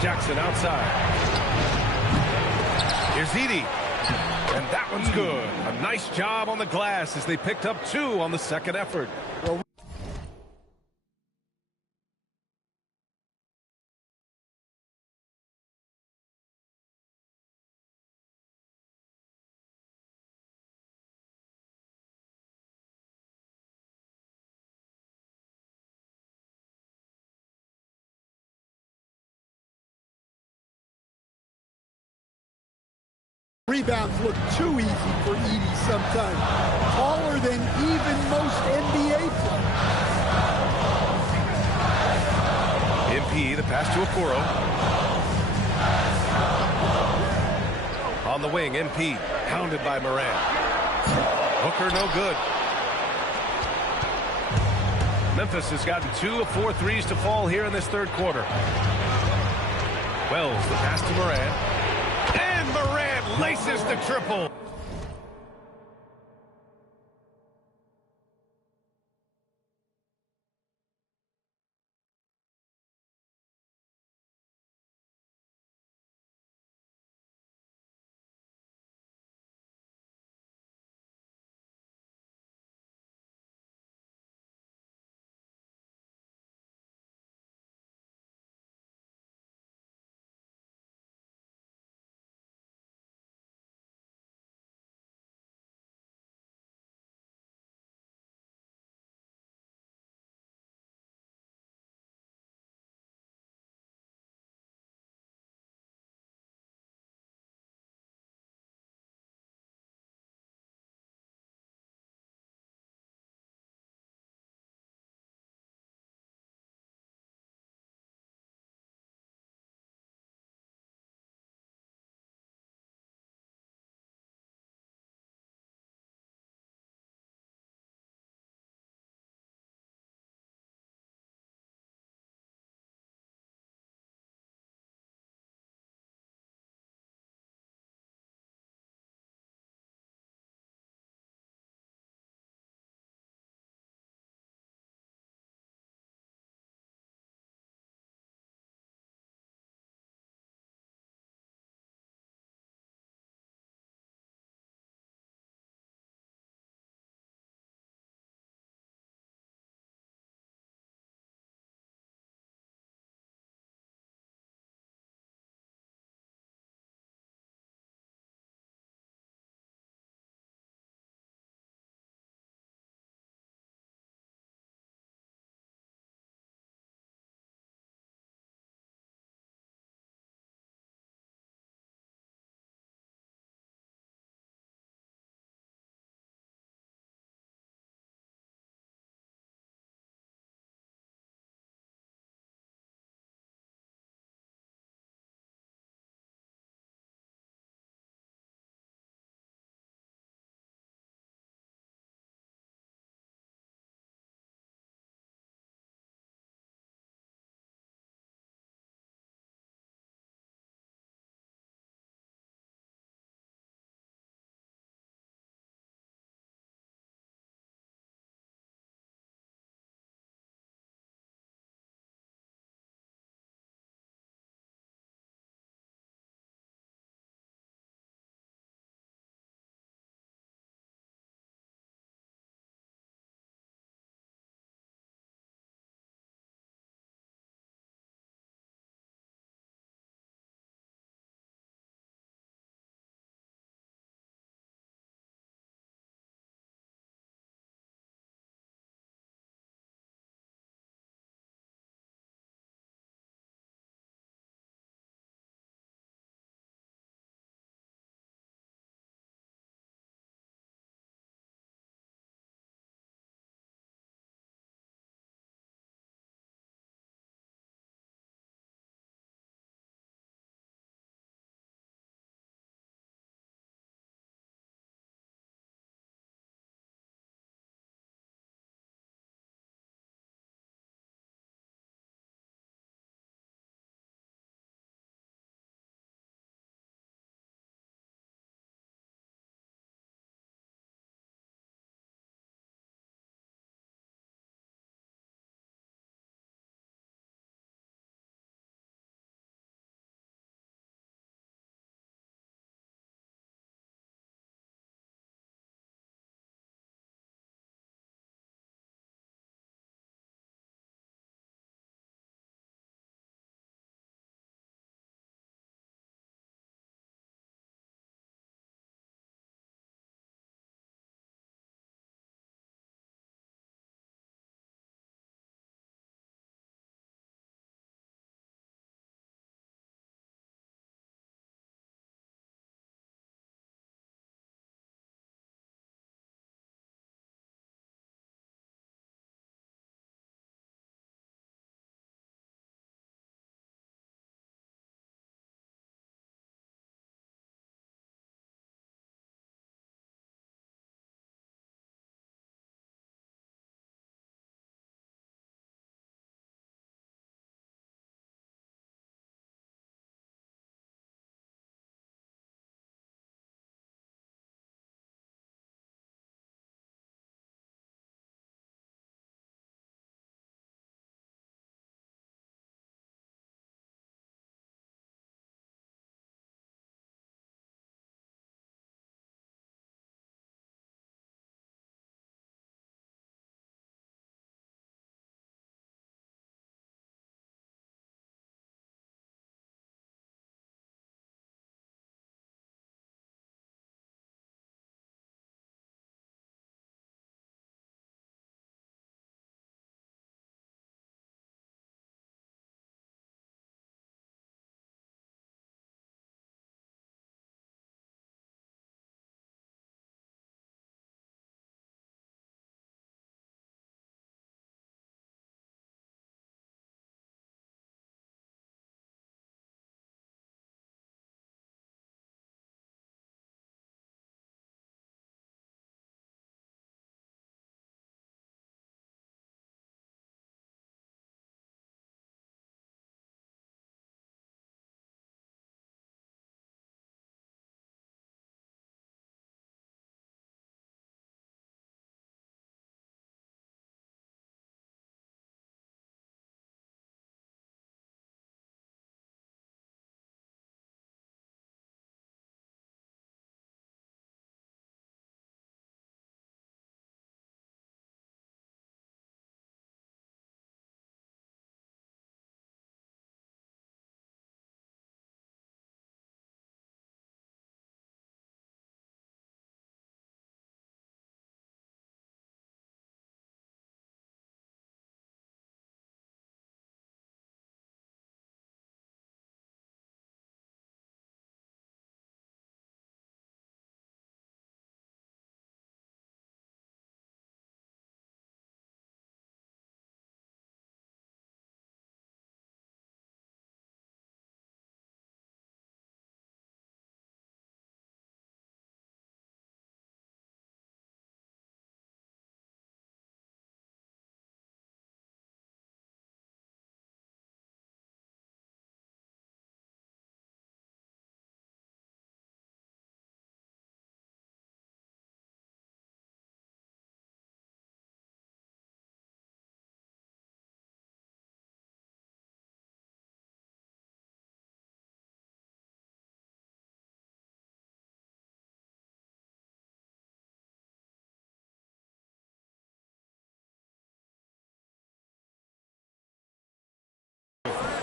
Jackson outside. Here's Edey. And that one's good. A nice job on the glass as they picked up 2 on the second effort. Rebounds look too easy for Edey sometimes. Taller than even most NBA players. MP, the pass to Okoro. On the wing, MP, hounded by Moran. Hooker, no good. Memphis has gotten 2 of 4 threes to fall here in this third quarter. Wells, the pass to Moran. And Moran laces the triple.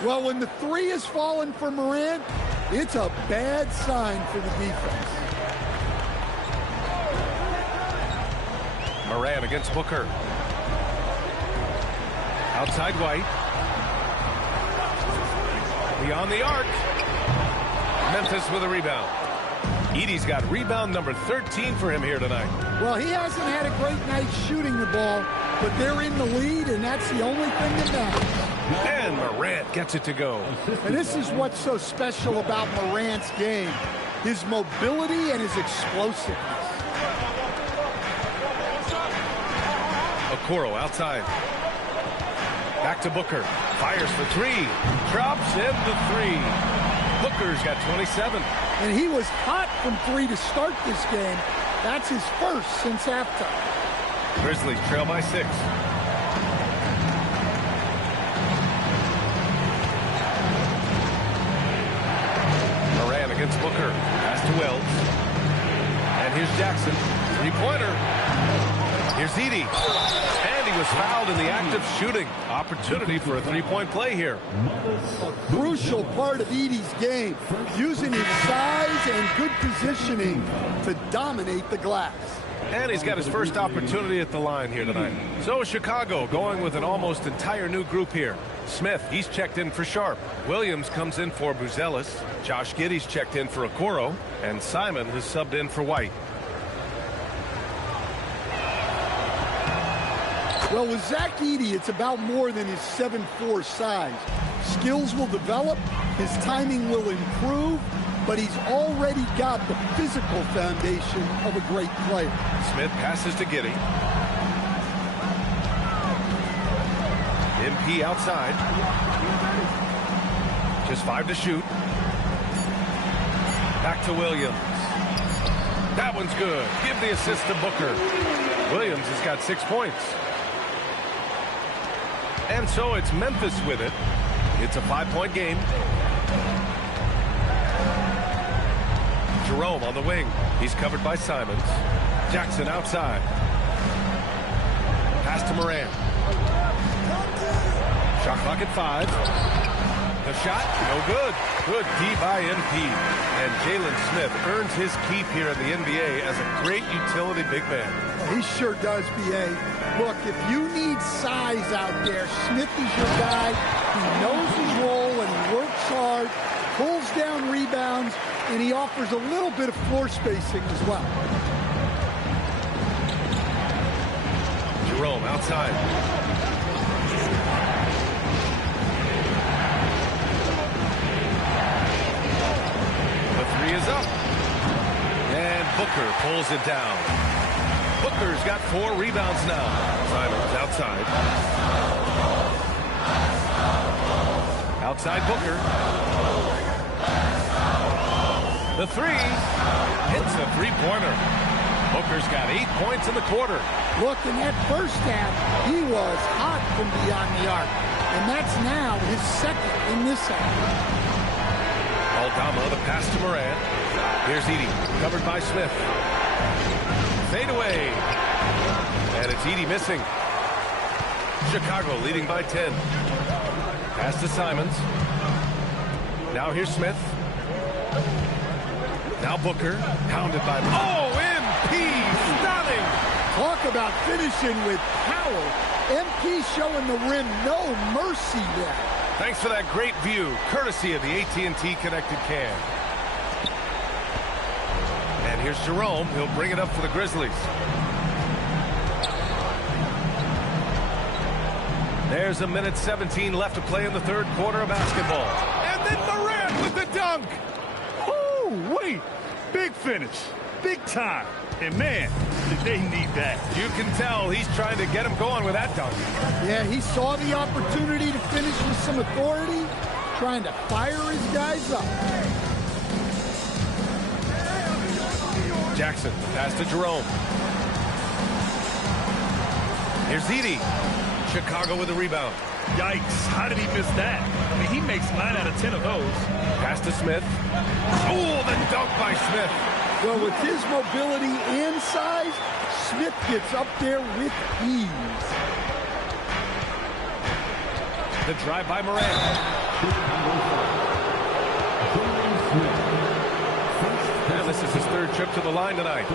Well, when the three is falling for Morant, it's a bad sign for the defense. Morant against Booker. Outside White. Beyond the arc. Memphis with a rebound. Edey's got rebound number 13 for him here tonight. Well, he hasn't had a great night shooting the ball, but they're in the lead, and that's the only thing that matters. And Morant gets it to go. And this is what's so special about Morant's game, his mobility and his explosiveness. Okoro outside. Back to Booker. Fires for three. Drops in the three. Booker's got 27. And he was hot from three to start this game. That's his first since halftime. Grizzlies trail by 6. Morant against Booker. Pass to Wells. And here's Jackson. Three-pointer. Here's Edey. And he was fouled in the act of shooting. Opportunity for a three-point play here. A crucial part of Edey's game, using his size and good positioning to dominate the glass. And he's got his first opportunity at the line here tonight. So Chicago going with an almost entire new group here. Smith, he's checked in for Sharp. Williams comes in for Buzelis. Josh Giddey's checked in for Okoro. And Simon has subbed in for White. Well, with Zach Edey, it's about more than his 7'4" size. Skills will develop, his timing will improve, but he's already got the physical foundation of a great player. Smith passes to Giddey. MP outside. Just 5 to shoot. Back to Williams. That one's good. Give the assist to Booker. Williams has got 6 points. And so it's Memphis with it. It's a 5-point game. Jerome on the wing. He's covered by Simons. Jackson outside. Pass to Morant. Shot clock at 5. The shot, no good. Good D by MP. And Jalen Smith earns his keep here in the NBA as a great utility big man. He sure does, B.A. Look, if you need size out there, Smith is your guy. He knows his role and he works hard, pulls down rebounds, and he offers a little bit of floor spacing as well. Jerome outside. The three is up. And Booker pulls it down. Booker's got 4 rebounds now. Simons outside. Outside Booker. The three hits a three-pointer. Booker's got 8 points in the quarter. Look, in that first half, he was hot from beyond the arc. And that's now his second in this half. Aldama, the pass to Morant. Here's Edey, covered by Smith. Fade away. And it's Edey missing. Chicago leading by 10. Pass to Simons. Now here's Smith. Now Booker, pounded by... Oh, MP! Stunning! Talk about finishing with power. MP showing the rim no mercy there. Thanks for that great view, courtesy of the AT&T Connected Can. And here's Jerome. He'll bring it up for the Grizzlies. There's a minute 17 left to play in the third quarter of basketball. And then Morant with the dunk. Oh, wait. Big finish. Big time. And, man, did they need that. You can tell he's trying to get him going with that dunk. Yeah, he saw the opportunity to finish with some authority, trying to fire his guys up. Jackson, pass to Jerome. Here's Edey. Chicago with a rebound. Yikes, how did he miss that? I mean, he makes 9 out of 10 of those. Pass to Smith. Oh, the dunk by Smith. Well, with his mobility and size, Smith gets up there with ease. The drive by Morant. And this is his third trip to the line tonight.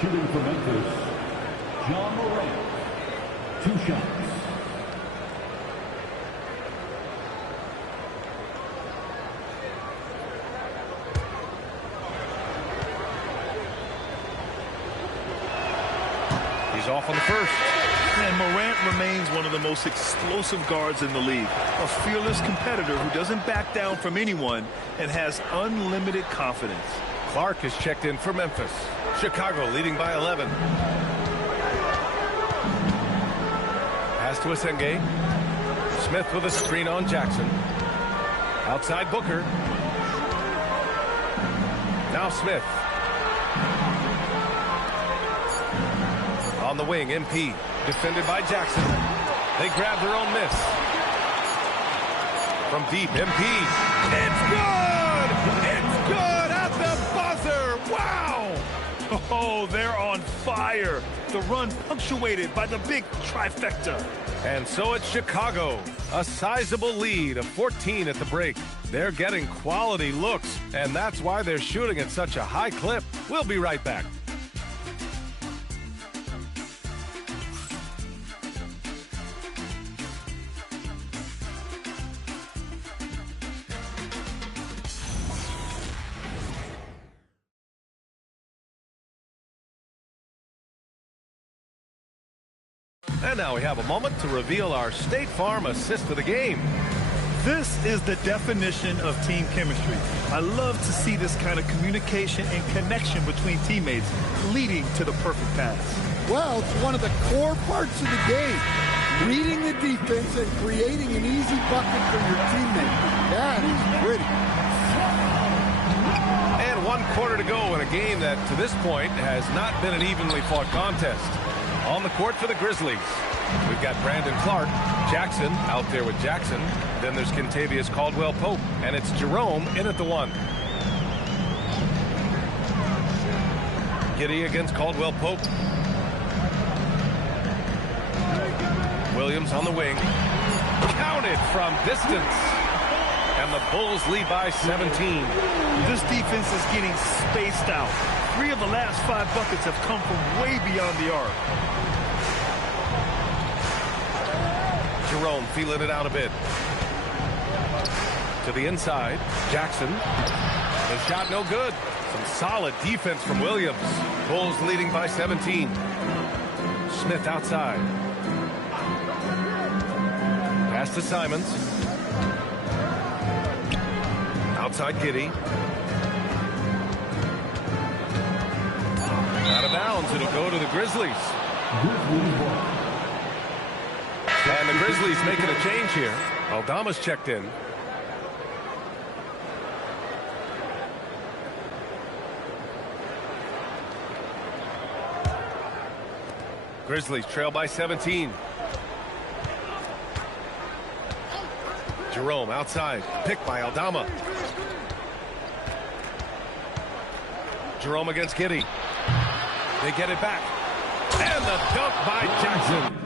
Shooting for Memphis, John Morant. 2 shots. He's off on the first. And Morant remains one of the most explosive guards in the league. A fearless competitor who doesn't back down from anyone and has unlimited confidence. Clark is checked in for Memphis. Chicago leading by 11. Pass to Asenge. Smith with a screen on Jackson. Outside Booker. Now Smith. On the wing, MP. Defended by Jackson. They grab their own miss. From deep, MP. It's good! It's good at the buzzer! Wow! Oh, they're on fire. The run punctuated by the big trifecta. And so it's Chicago. A sizable lead of 14 at the break. They're getting quality looks, and that's why they're shooting at such a high clip. We'll be right back. And now we have a moment to reveal our State Farm assist of the game. This is the definition of team chemistry. I love to see this kind of communication and connection between teammates leading to the perfect pass. Well, it's one of the core parts of the game. Reading the defense and creating an easy bucket for your teammate. That is pretty. And 1 quarter to go in a game that, to this point, has not been an evenly fought contest. On the court for the Grizzlies, we've got Brandon Clark, Jackson out there with Jackson. Then there's Kentavious Caldwell-Pope, and it's Jerome in at the 1. Giddey against Caldwell-Pope. Williams on the wing. Counted from distance. And the Bulls lead by 17. This defense is getting spaced out. 3 of the last 5 buckets have come from way beyond the arc. Jerome feeling it out a bit. To the inside, Jackson. The shot no good. Some solid defense from Williams. Bulls leading by 17. Smith outside. Pass to Simons. Outside Giddey. Out of bounds. It'll go to the Grizzlies. And the Grizzlies making a change here. Aldama's checked in. Grizzlies trail by 17. Jerome outside. Picked by Aldama. Jerome against Giddey. They get it back. And the dunk by Jackson.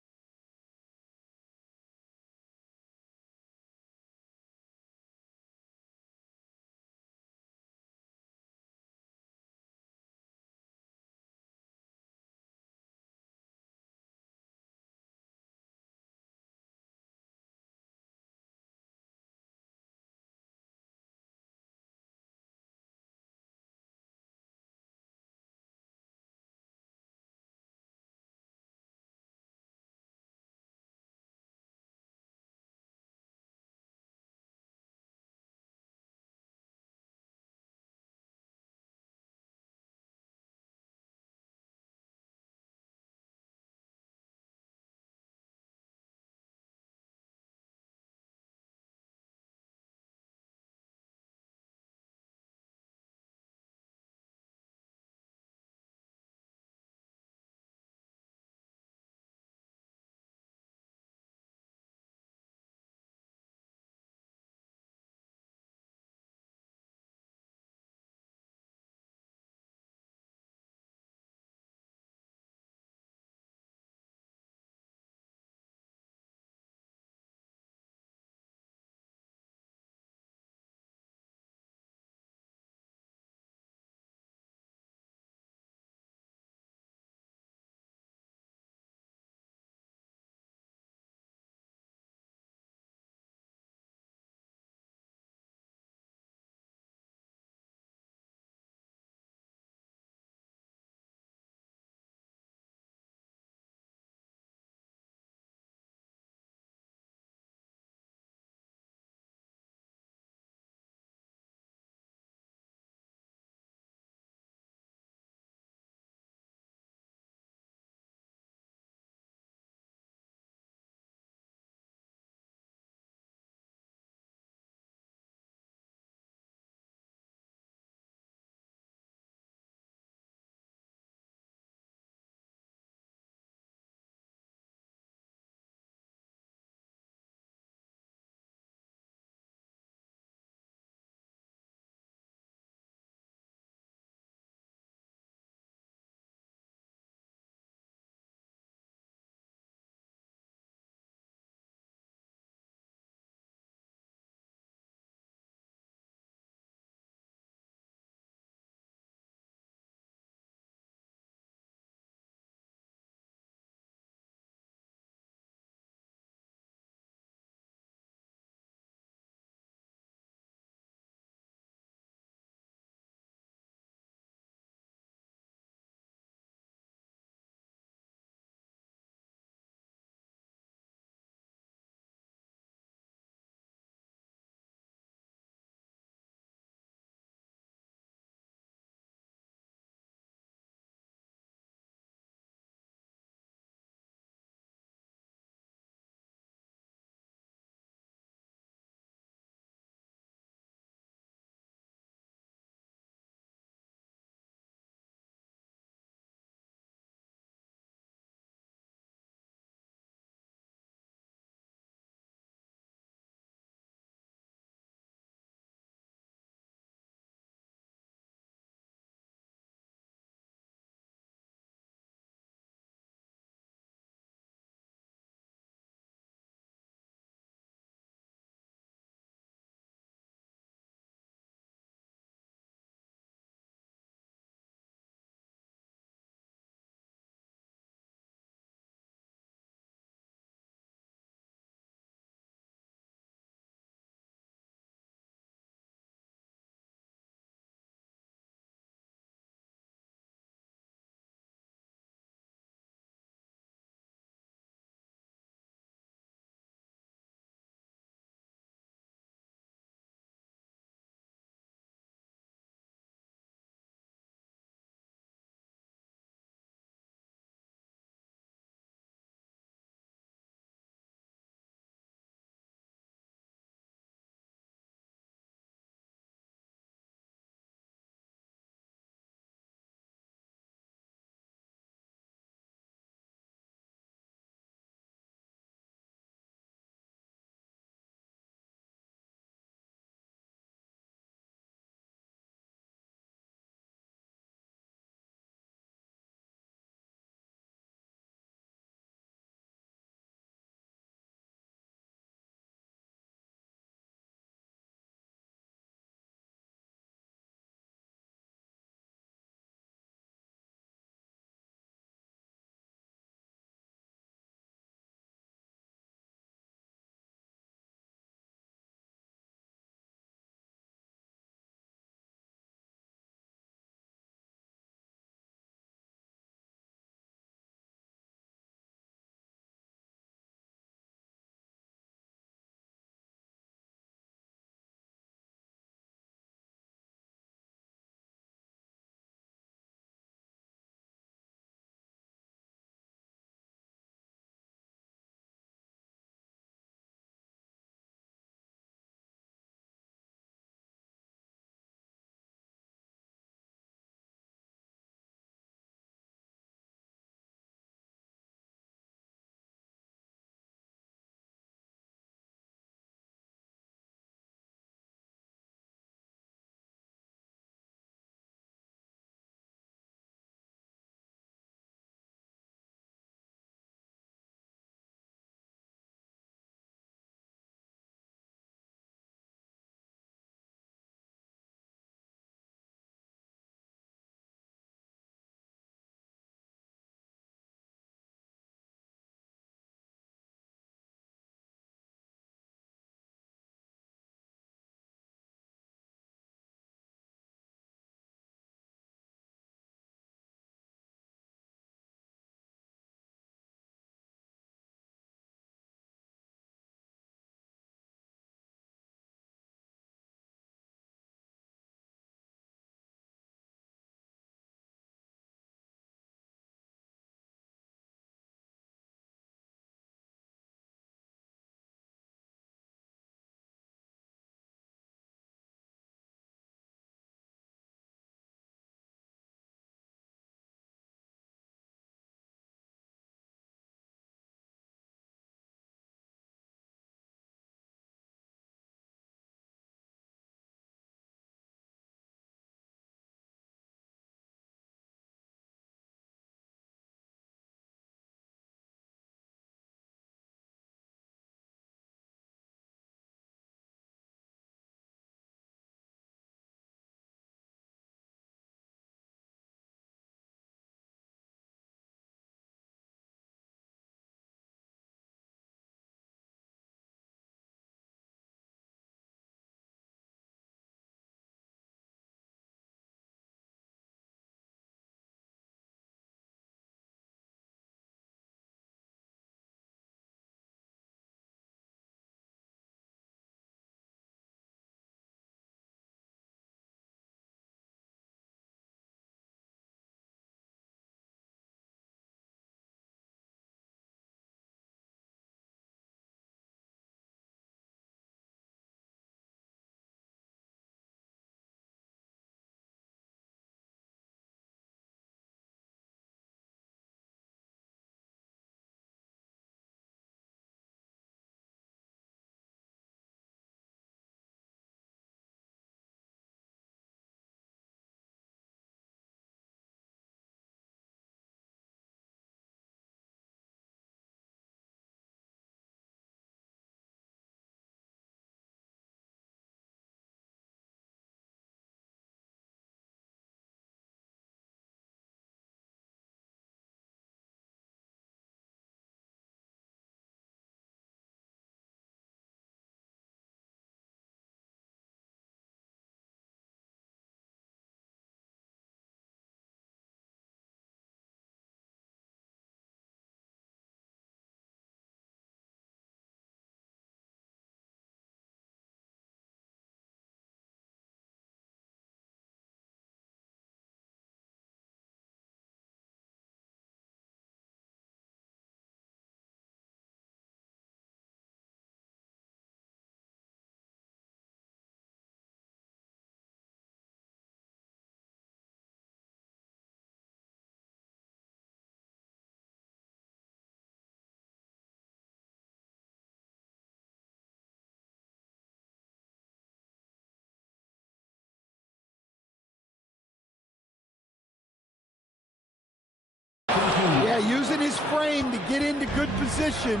Yeah, using his frame to get into good position.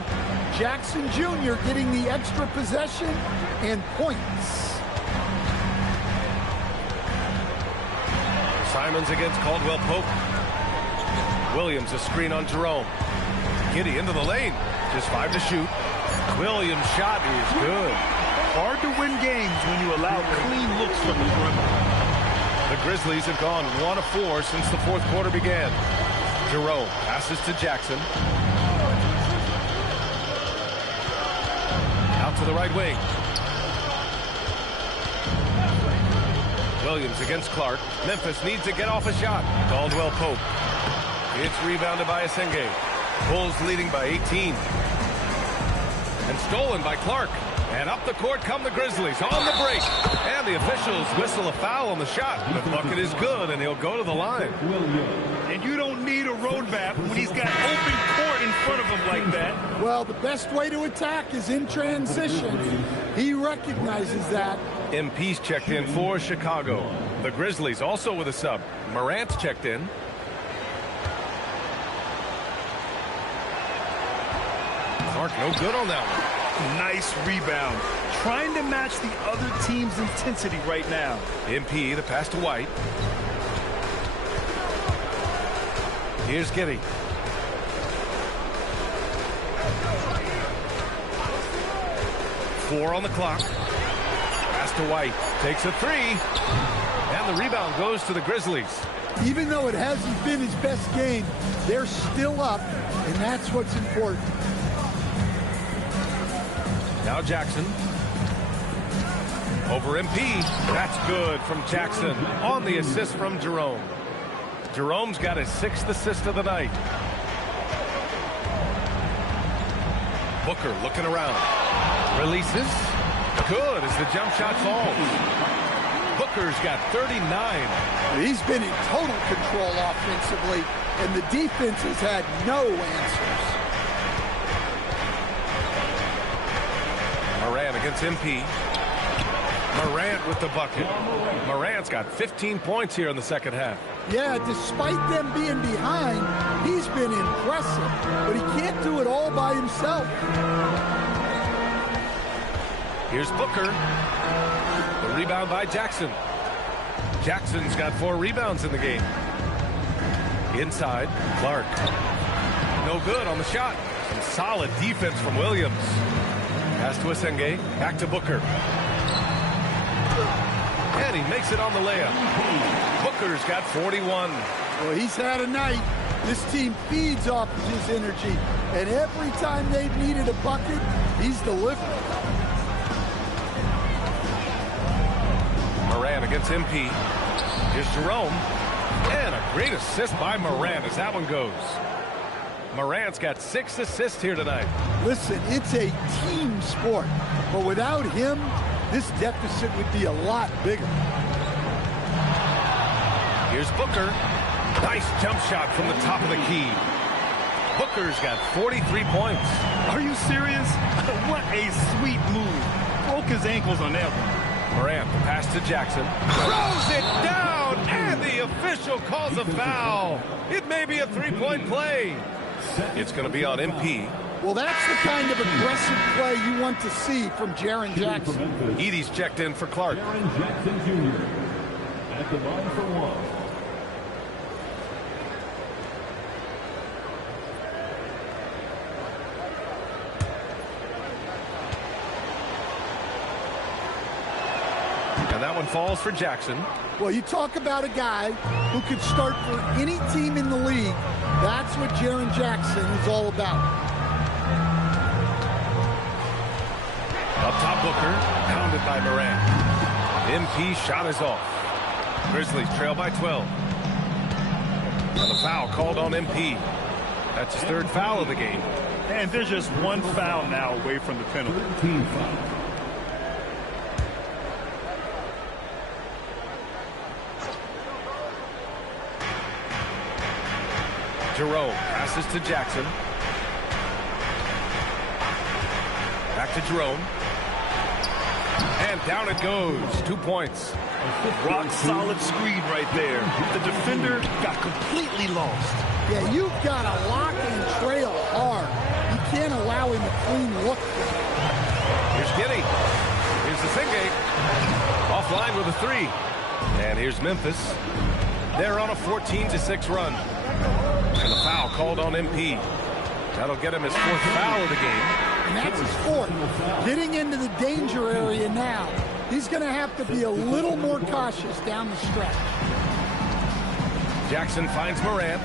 Jackson Jr. getting the extra possession and points. Simons against Caldwell Pope. Williams a screen on Jerome. Giddy into the lane. Just 5 to shoot. Williams' shot is good. Hard to win games when you allow clean looks from the perimeter. The Grizzlies have gone 1 of 4 since the fourth quarter began. Jerome passes to Jackson. Out to the right wing. Williams against Clark. Memphis needs to get off a shot. Caldwell Pope. It's rebounded by Asenge. Bulls leading by 18. And stolen by Clark. And up the court come the Grizzlies on the break. And the officials whistle a foul on the shot. The bucket is good, and he'll go to the line. And you don't need a roadmap when he's got open court in front of him like that. Well, the best way to attack is in transition. He recognizes that. MP's checked in for Chicago. The Grizzlies also with a sub. Morant's checked in. Clark no good on that one. Nice rebound. Trying to match the other team's intensity right now. MP, the pass to White. Here's Giddy. Four on the clock. Pass to White. Takes a 3. And the rebound goes to the Grizzlies. Even though it hasn't been his best game, they're still up, and that's what's important. Now Jackson. Over MP. That's good from Jackson on the assist from Jerome. Jerome's got his 6th assist of the night. Booker looking around. Releases. Good as the jump shot falls. Booker's got 39. He's been in total control offensively, and the defense has had no answers. Morant against MP. Morant with the bucket. Morant's got 15 points here in the second half. Yeah, despite them being behind, he's been impressive, but he can't do it all by himself. Here's Booker. The rebound by Jackson. Jackson's got 4 rebounds in the game. Inside, Clark. No good on the shot. Some solid defense from Williams. Pass to Asenge. Back to Booker. And he makes it on the layup. Booker's got 41. Well, he's had a night. This team feeds off of his energy. And every time they've needed a bucket, he's delivered. Morant against MP. Here's Jerome. And a great assist by Morant as that one goes. Morant's got 6 assists here tonight. Listen, it's a team sport. But without him, this deficit would be a lot bigger. Here's Booker. Nice jump shot from the top of the key. Booker's got 43 points. Are you serious? What a sweet move. Broke his ankles on that one. Morant, the pass to Jackson. Throws it down, and the official calls a foul. It may be a 3-point play. It's going to be on MP. Well, that's the kind of aggressive play you want to see from Jaren Jackson. Edey's checked in for Clark. Jaren Jackson Jr. at the line for 1. And that one falls for Jackson. Well, you talk about a guy who could start for any team in the league. That's what Jaren Jackson is all about. Up top, Booker, pounded by Morant. MP shot is off. Grizzlies trail by 12. And the foul called on MP. That's his 3rd foul of the game. And there's just one foul now away from the penalty. 13 foul. Jerome passes to Jackson. Back to Jerome. And down it goes. 2 points. Rock solid screen right there. The defender got completely lost. Yeah, you've got to lock and trail hard. You can't allow him a clean look. Here's Giddey. Here's the Singate. Offline with a 3. And here's Memphis. They're on a 14-6 run. And a foul called on MP. That'll get him his 4th foul of the game. And that's his 4th. Getting into the danger area now. He's going to have to be a little more cautious down the stretch. Jackson finds Morant.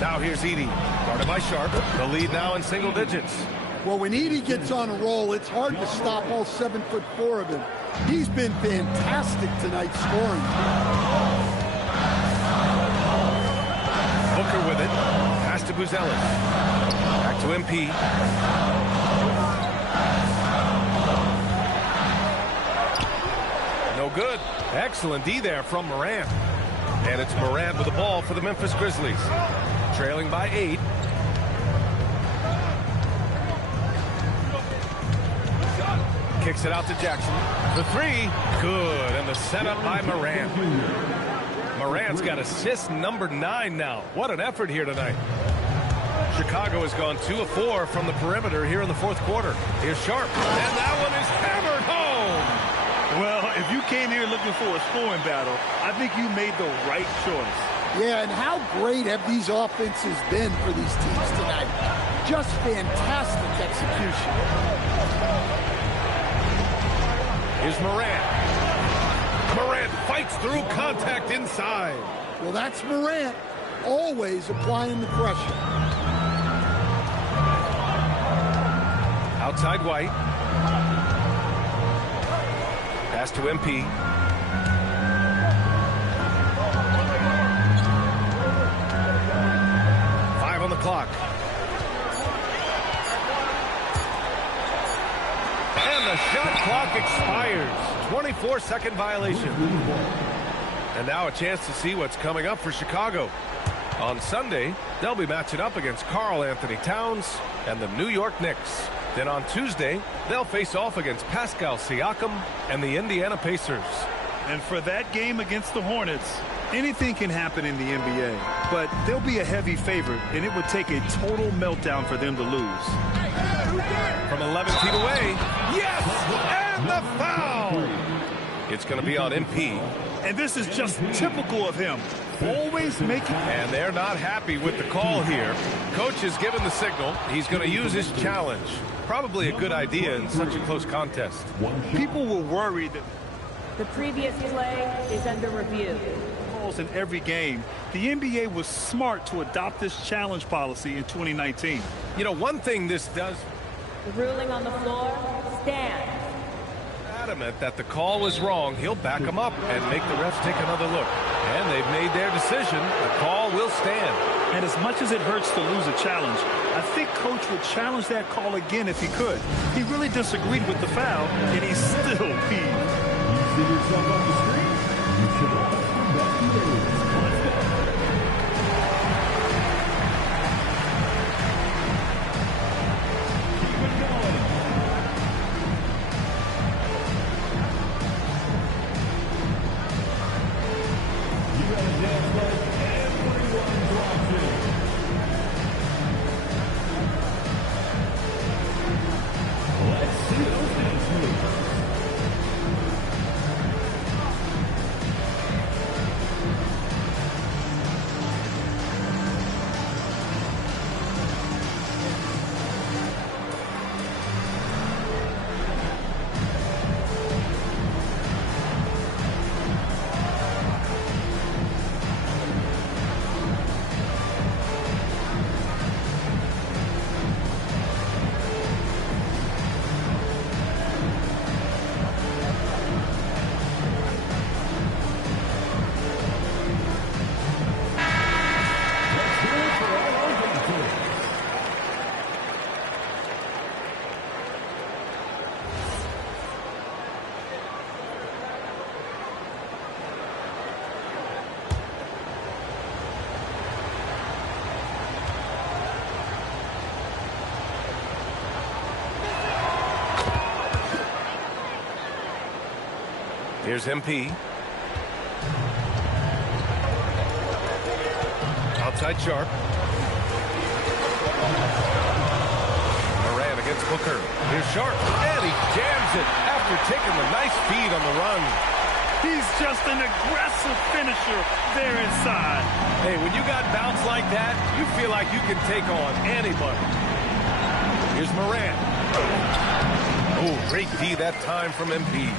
Now here's Edey. Guarded by Sharp. The lead now in single digits. Well, when Edey gets on a roll, it's hard to stop all 7'4" of him. He's been fantastic tonight scoring. Booker with it. Pass to Buzelis. Back to MP. No good. Excellent D there from Morant. And it's Morant with the ball for the Memphis Grizzlies. Trailing by 8. Kicks it out to Jackson. The 3. Good. And the setup by Morant. Morant's got assist number 9 now. What an effort here tonight. Chicago has gone 2 of 4 from the perimeter here in the 4th quarter. Here's Sharp. And that one is hammered home. Well, if you came here looking for a scoring battle, I think you made the right choice. Yeah, and how great have these offenses been for these teams tonight? Just fantastic execution. Here's Morant. Morant fights through contact inside. Well, that's Morant, always applying the pressure. Outside White. Pass to MP. Five on the clock. And the shot clock expires. 24-second violation. And now a chance to see what's coming up for Chicago. On Sunday, they'll be matching up against Karl Anthony Towns and the New York Knicks. Then on Tuesday, they'll face off against Pascal Siakam and the Indiana Pacers. And for that game against the Hornets, anything can happen in the NBA. But they'll be a heavy favorite, and it would take a total meltdown for them to lose. From 11 feet away, yes! And the foul! It's going to be on MP. And this is just typical of him. Always making... And they're not happy with the call here. Coach has given the signal. He's going to use his challenge. Probably a good idea in such a close contest. People were worried that... The previous play is under review. In every game, the NBA was smart to adopt this challenge policy in 2019. You know, one thing this does... The ruling on the floor stands. Adamant that the call was wrong, he'll back him up and make the refs take another look. And they've made their decision. The call will stand. And as much as it hurts to lose a challenge, I think Coach would challenge that call again if he could. He really disagreed with the foul, and he's still peeved. You see yourself on the screen? You should all come back to the Let's go. Keep it going. You got a dance like everyone watching. Let's see those dance moves. Here's MP. Outside Sharp. Moran against Booker. Here's Sharp. And he jams it after taking the nice feed on the run. He's just an aggressive finisher there inside. Hey, when you got bounce like that, you feel like you can take on anybody. Here's Moran. Oh, great D that time from MP.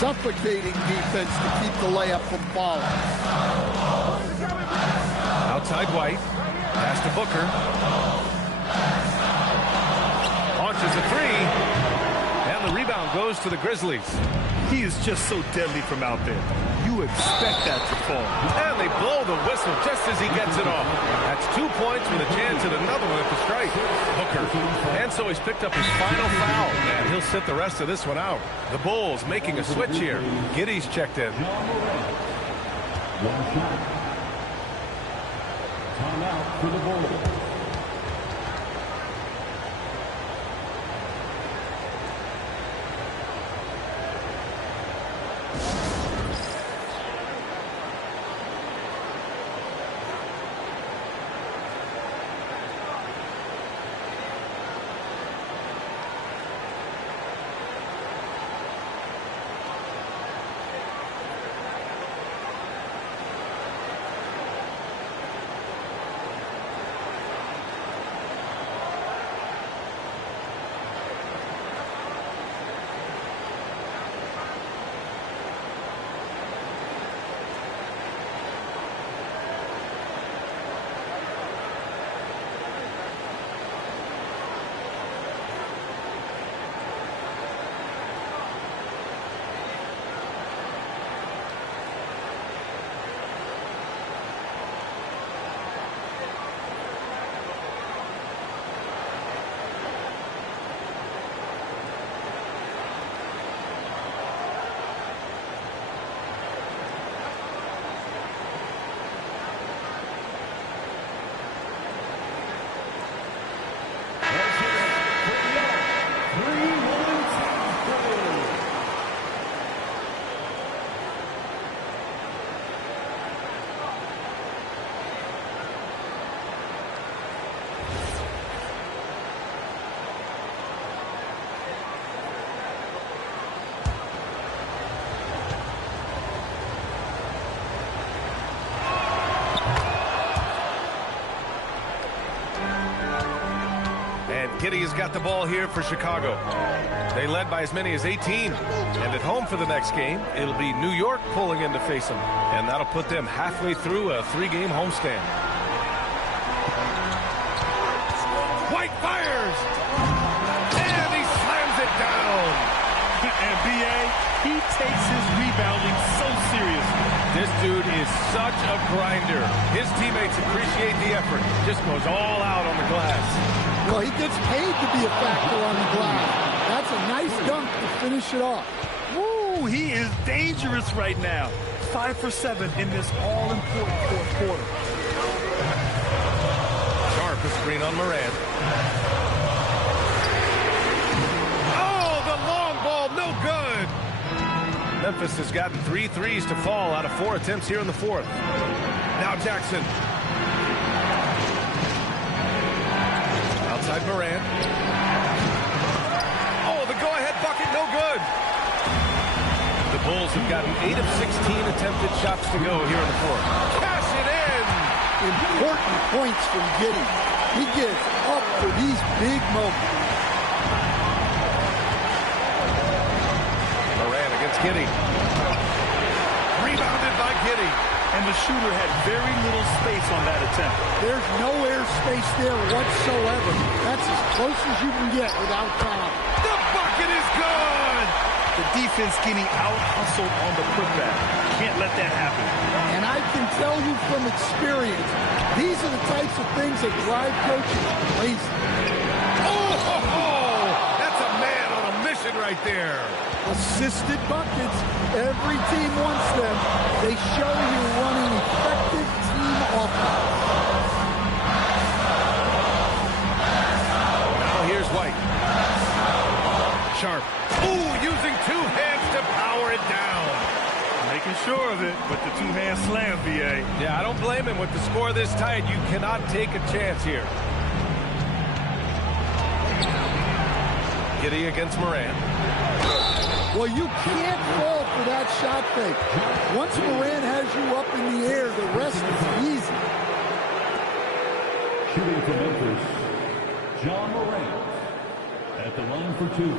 Suffocating defense to keep the layup from falling. Outside White. Pass to Booker. Launches a three. And the rebound goes to the Grizzlies. He is just so deadly from out there. You expect that to fall. And they blow the whistle just as he gets it off. That's 2 points with a chance at another one at the strike. Booker. And so he's picked up his final foul. And he'll sit the rest of this one out. The Bulls making a switch here. Giddey's checked in. Timeout for the Bulls. Giddey has got the ball here for Chicago. They led by as many as 18. And at home for the next game, it'll be New York pulling in to face them. And that'll put them halfway through a 3-game homestand. White fires! And he slams it down! And B.A., he takes his rebounding so seriously. This dude is such a grinder. His teammates appreciate the effort. Just goes all out on the glass. Well, he gets paid to be a factor on the glass. That's a nice dunk to finish it off. Woo, he is dangerous right now. 5 for 7 in this all-important fourth quarter. Sharp is screen on Moran. Oh, the long ball, no good. Memphis has gotten 3 threes to fall out of 4 attempts here in the fourth. Now Jackson. Outside Moran. Oh, the go-ahead bucket, no good. The Bulls have gotten 8 of 16 attempted shots to go here in the fourth. Cash it in! Important points from Giddey. He gets up for these big moments. Moran against Giddey. Rebounded by Giddey. And the shooter had very little space on that attempt. There's no air space there whatsoever. That's as close as you can get without foul. The bucket is good! The defense getting out-hustled on the putback. Can't let that happen. And I can tell you from experience, these are the types of things that drive coaches crazy. Oh, that's a man on a mission right there. Assisted buckets. Every team wants them. They show you're running effective team offense. Now here's White. Sharp. Ooh, using 2 hands to power it down. Making sure of it with the two-hand slam, B.A. Yeah, I don't blame him. With the score this tight, you cannot take a chance here. Giddey against Moran. Well, you can't fall for that shot fake. Once Moran has you up in the air, the rest is easy. Shooting for Memphis, John Moran at the line for two.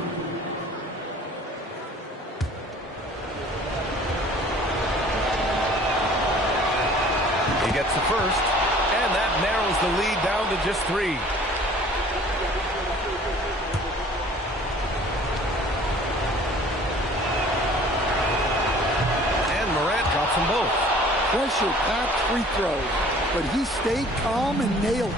He gets the first, and that narrows the lead down to just 3. And Morant drops them both. Pressure-packed free throws, but he stayed calm and nailed it.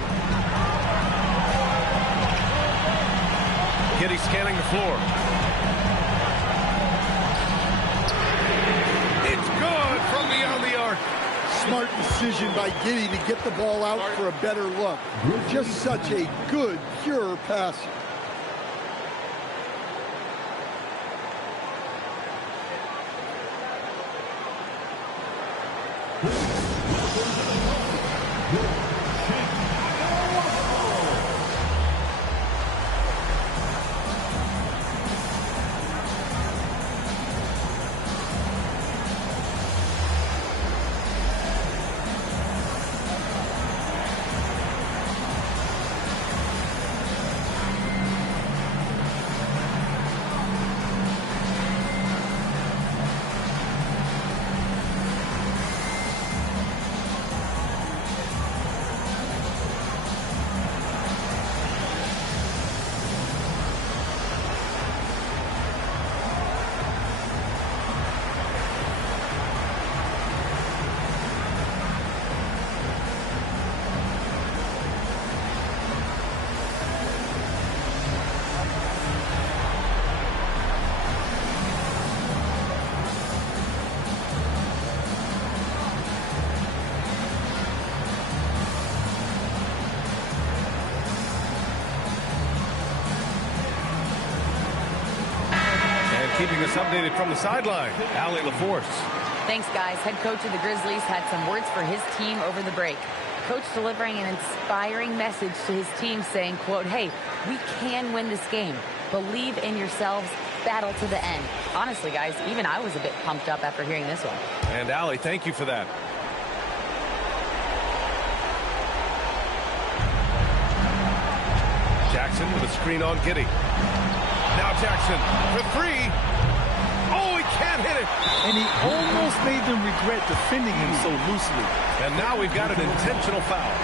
Giddey scanning the floor. It's good from beyond the arc. Smart decision by Giddey to get the ball out for a better look. Just such a good, pure passer. Keeping us updated from the sideline, Allie LaForce. Thanks, guys. Head coach of the Grizzlies had some words for his team over the break. Coach delivering an inspiring message to his team saying, quote, hey, we can win this game. Believe in yourselves. Battle to the end. Honestly, guys, even I was a bit pumped up after hearing this one. And Allie, thank you for that. Jackson with a screen on Giddey. Now Jackson for 3. Oh, he can't hit it. And he almost made them regret defending him so loosely. And now we've got an intentional foul.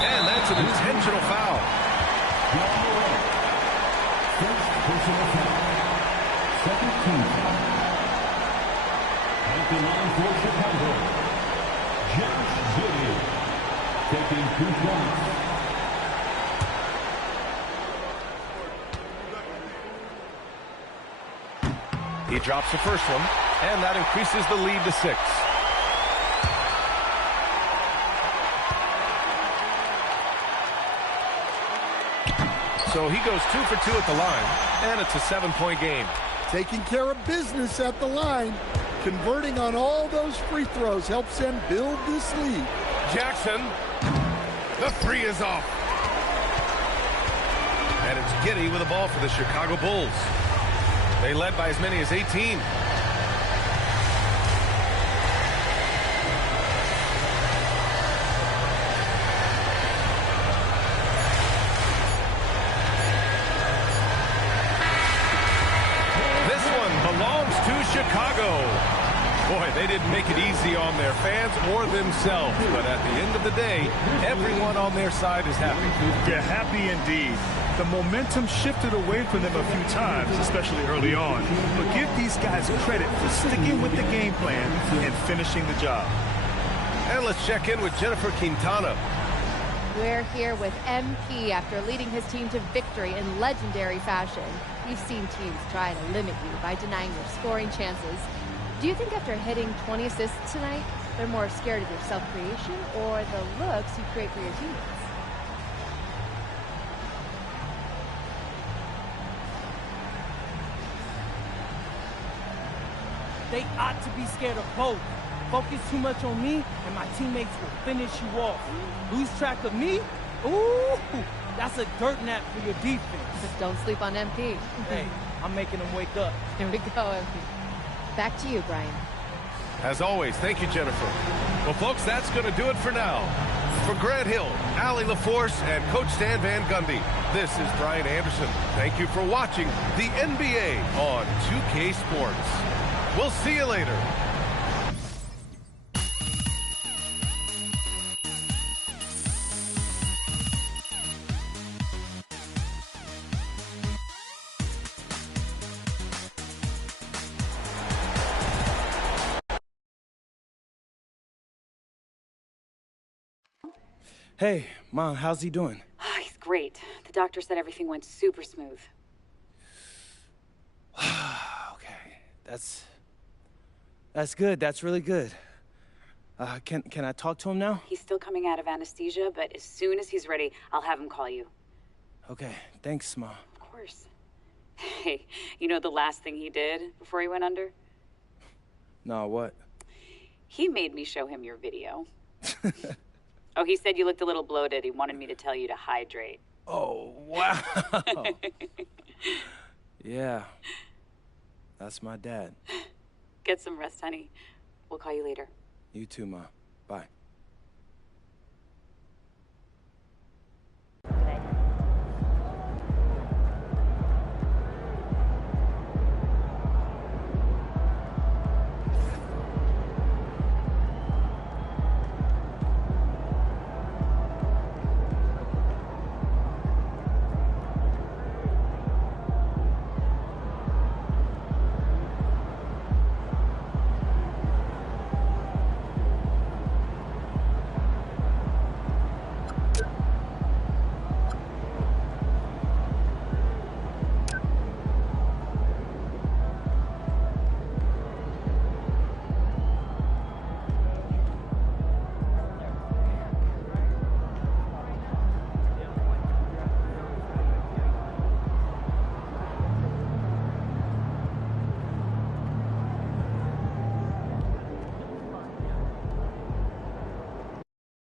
And that's an intentional foul. First personal foul. Second team foul. At the line for Chicago, Josh Giddey taking 2 shots. He drops the first one, and that increases the lead to 6. So he goes 2 for 2 at the line, and it's a 7-point game. Taking care of business at the line. Converting on all those free throws helps them build this lead. Jackson, the 3 is off. And it's Giddey with the ball for the Chicago Bulls. They led by as many as 18. Chicago. Boy, they didn't make it easy on their fans or themselves, but at the end of the day, everyone on their side is happy. Yeah, happy indeed. The momentum shifted away from them a few times, especially early on. But give these guys credit for sticking with the game plan and finishing the job. And let's check in with Jennifer Quintana. We're here with MP after leading his team to victory in legendary fashion. You've seen teams try to limit you by denying your scoring chances. Do you think after hitting 20 assists tonight, they're more scared of your self-creation or the looks you create for your teammates? They ought to be scared of both. Focus too much on me, and my teammates will finish you off. Lose track of me? Ooh, that's a dirt nap for your defense. Just don't sleep on MP. Hey, I'm making them wake up. Here we go, MP. Back to you, Brian. As always, thank you, Jennifer. Well, folks, that's going to do it for now. For Grant Hill, Allie LaForce, and Coach Stan Van Gundy, this is Brian Anderson. Thank you for watching the NBA on 2K Sports. We'll see you later. Hey, Mom, how's he doing? Oh, he's great. The doctor said everything went super smooth. Okay, that's good. That's really good. Can I talk to him now? He's still coming out of anesthesia, but as soon as he's ready, I'll have him call you. Okay, thanks, Mom. Of course. Hey, you know the last thing he did before he went under? No, what? He made me show him your video. Oh, he said you looked a little bloated. He wanted me to tell you to hydrate. Oh, wow. Yeah. That's my dad. Get some rest, honey. We'll call you later. You too, Ma. Bye.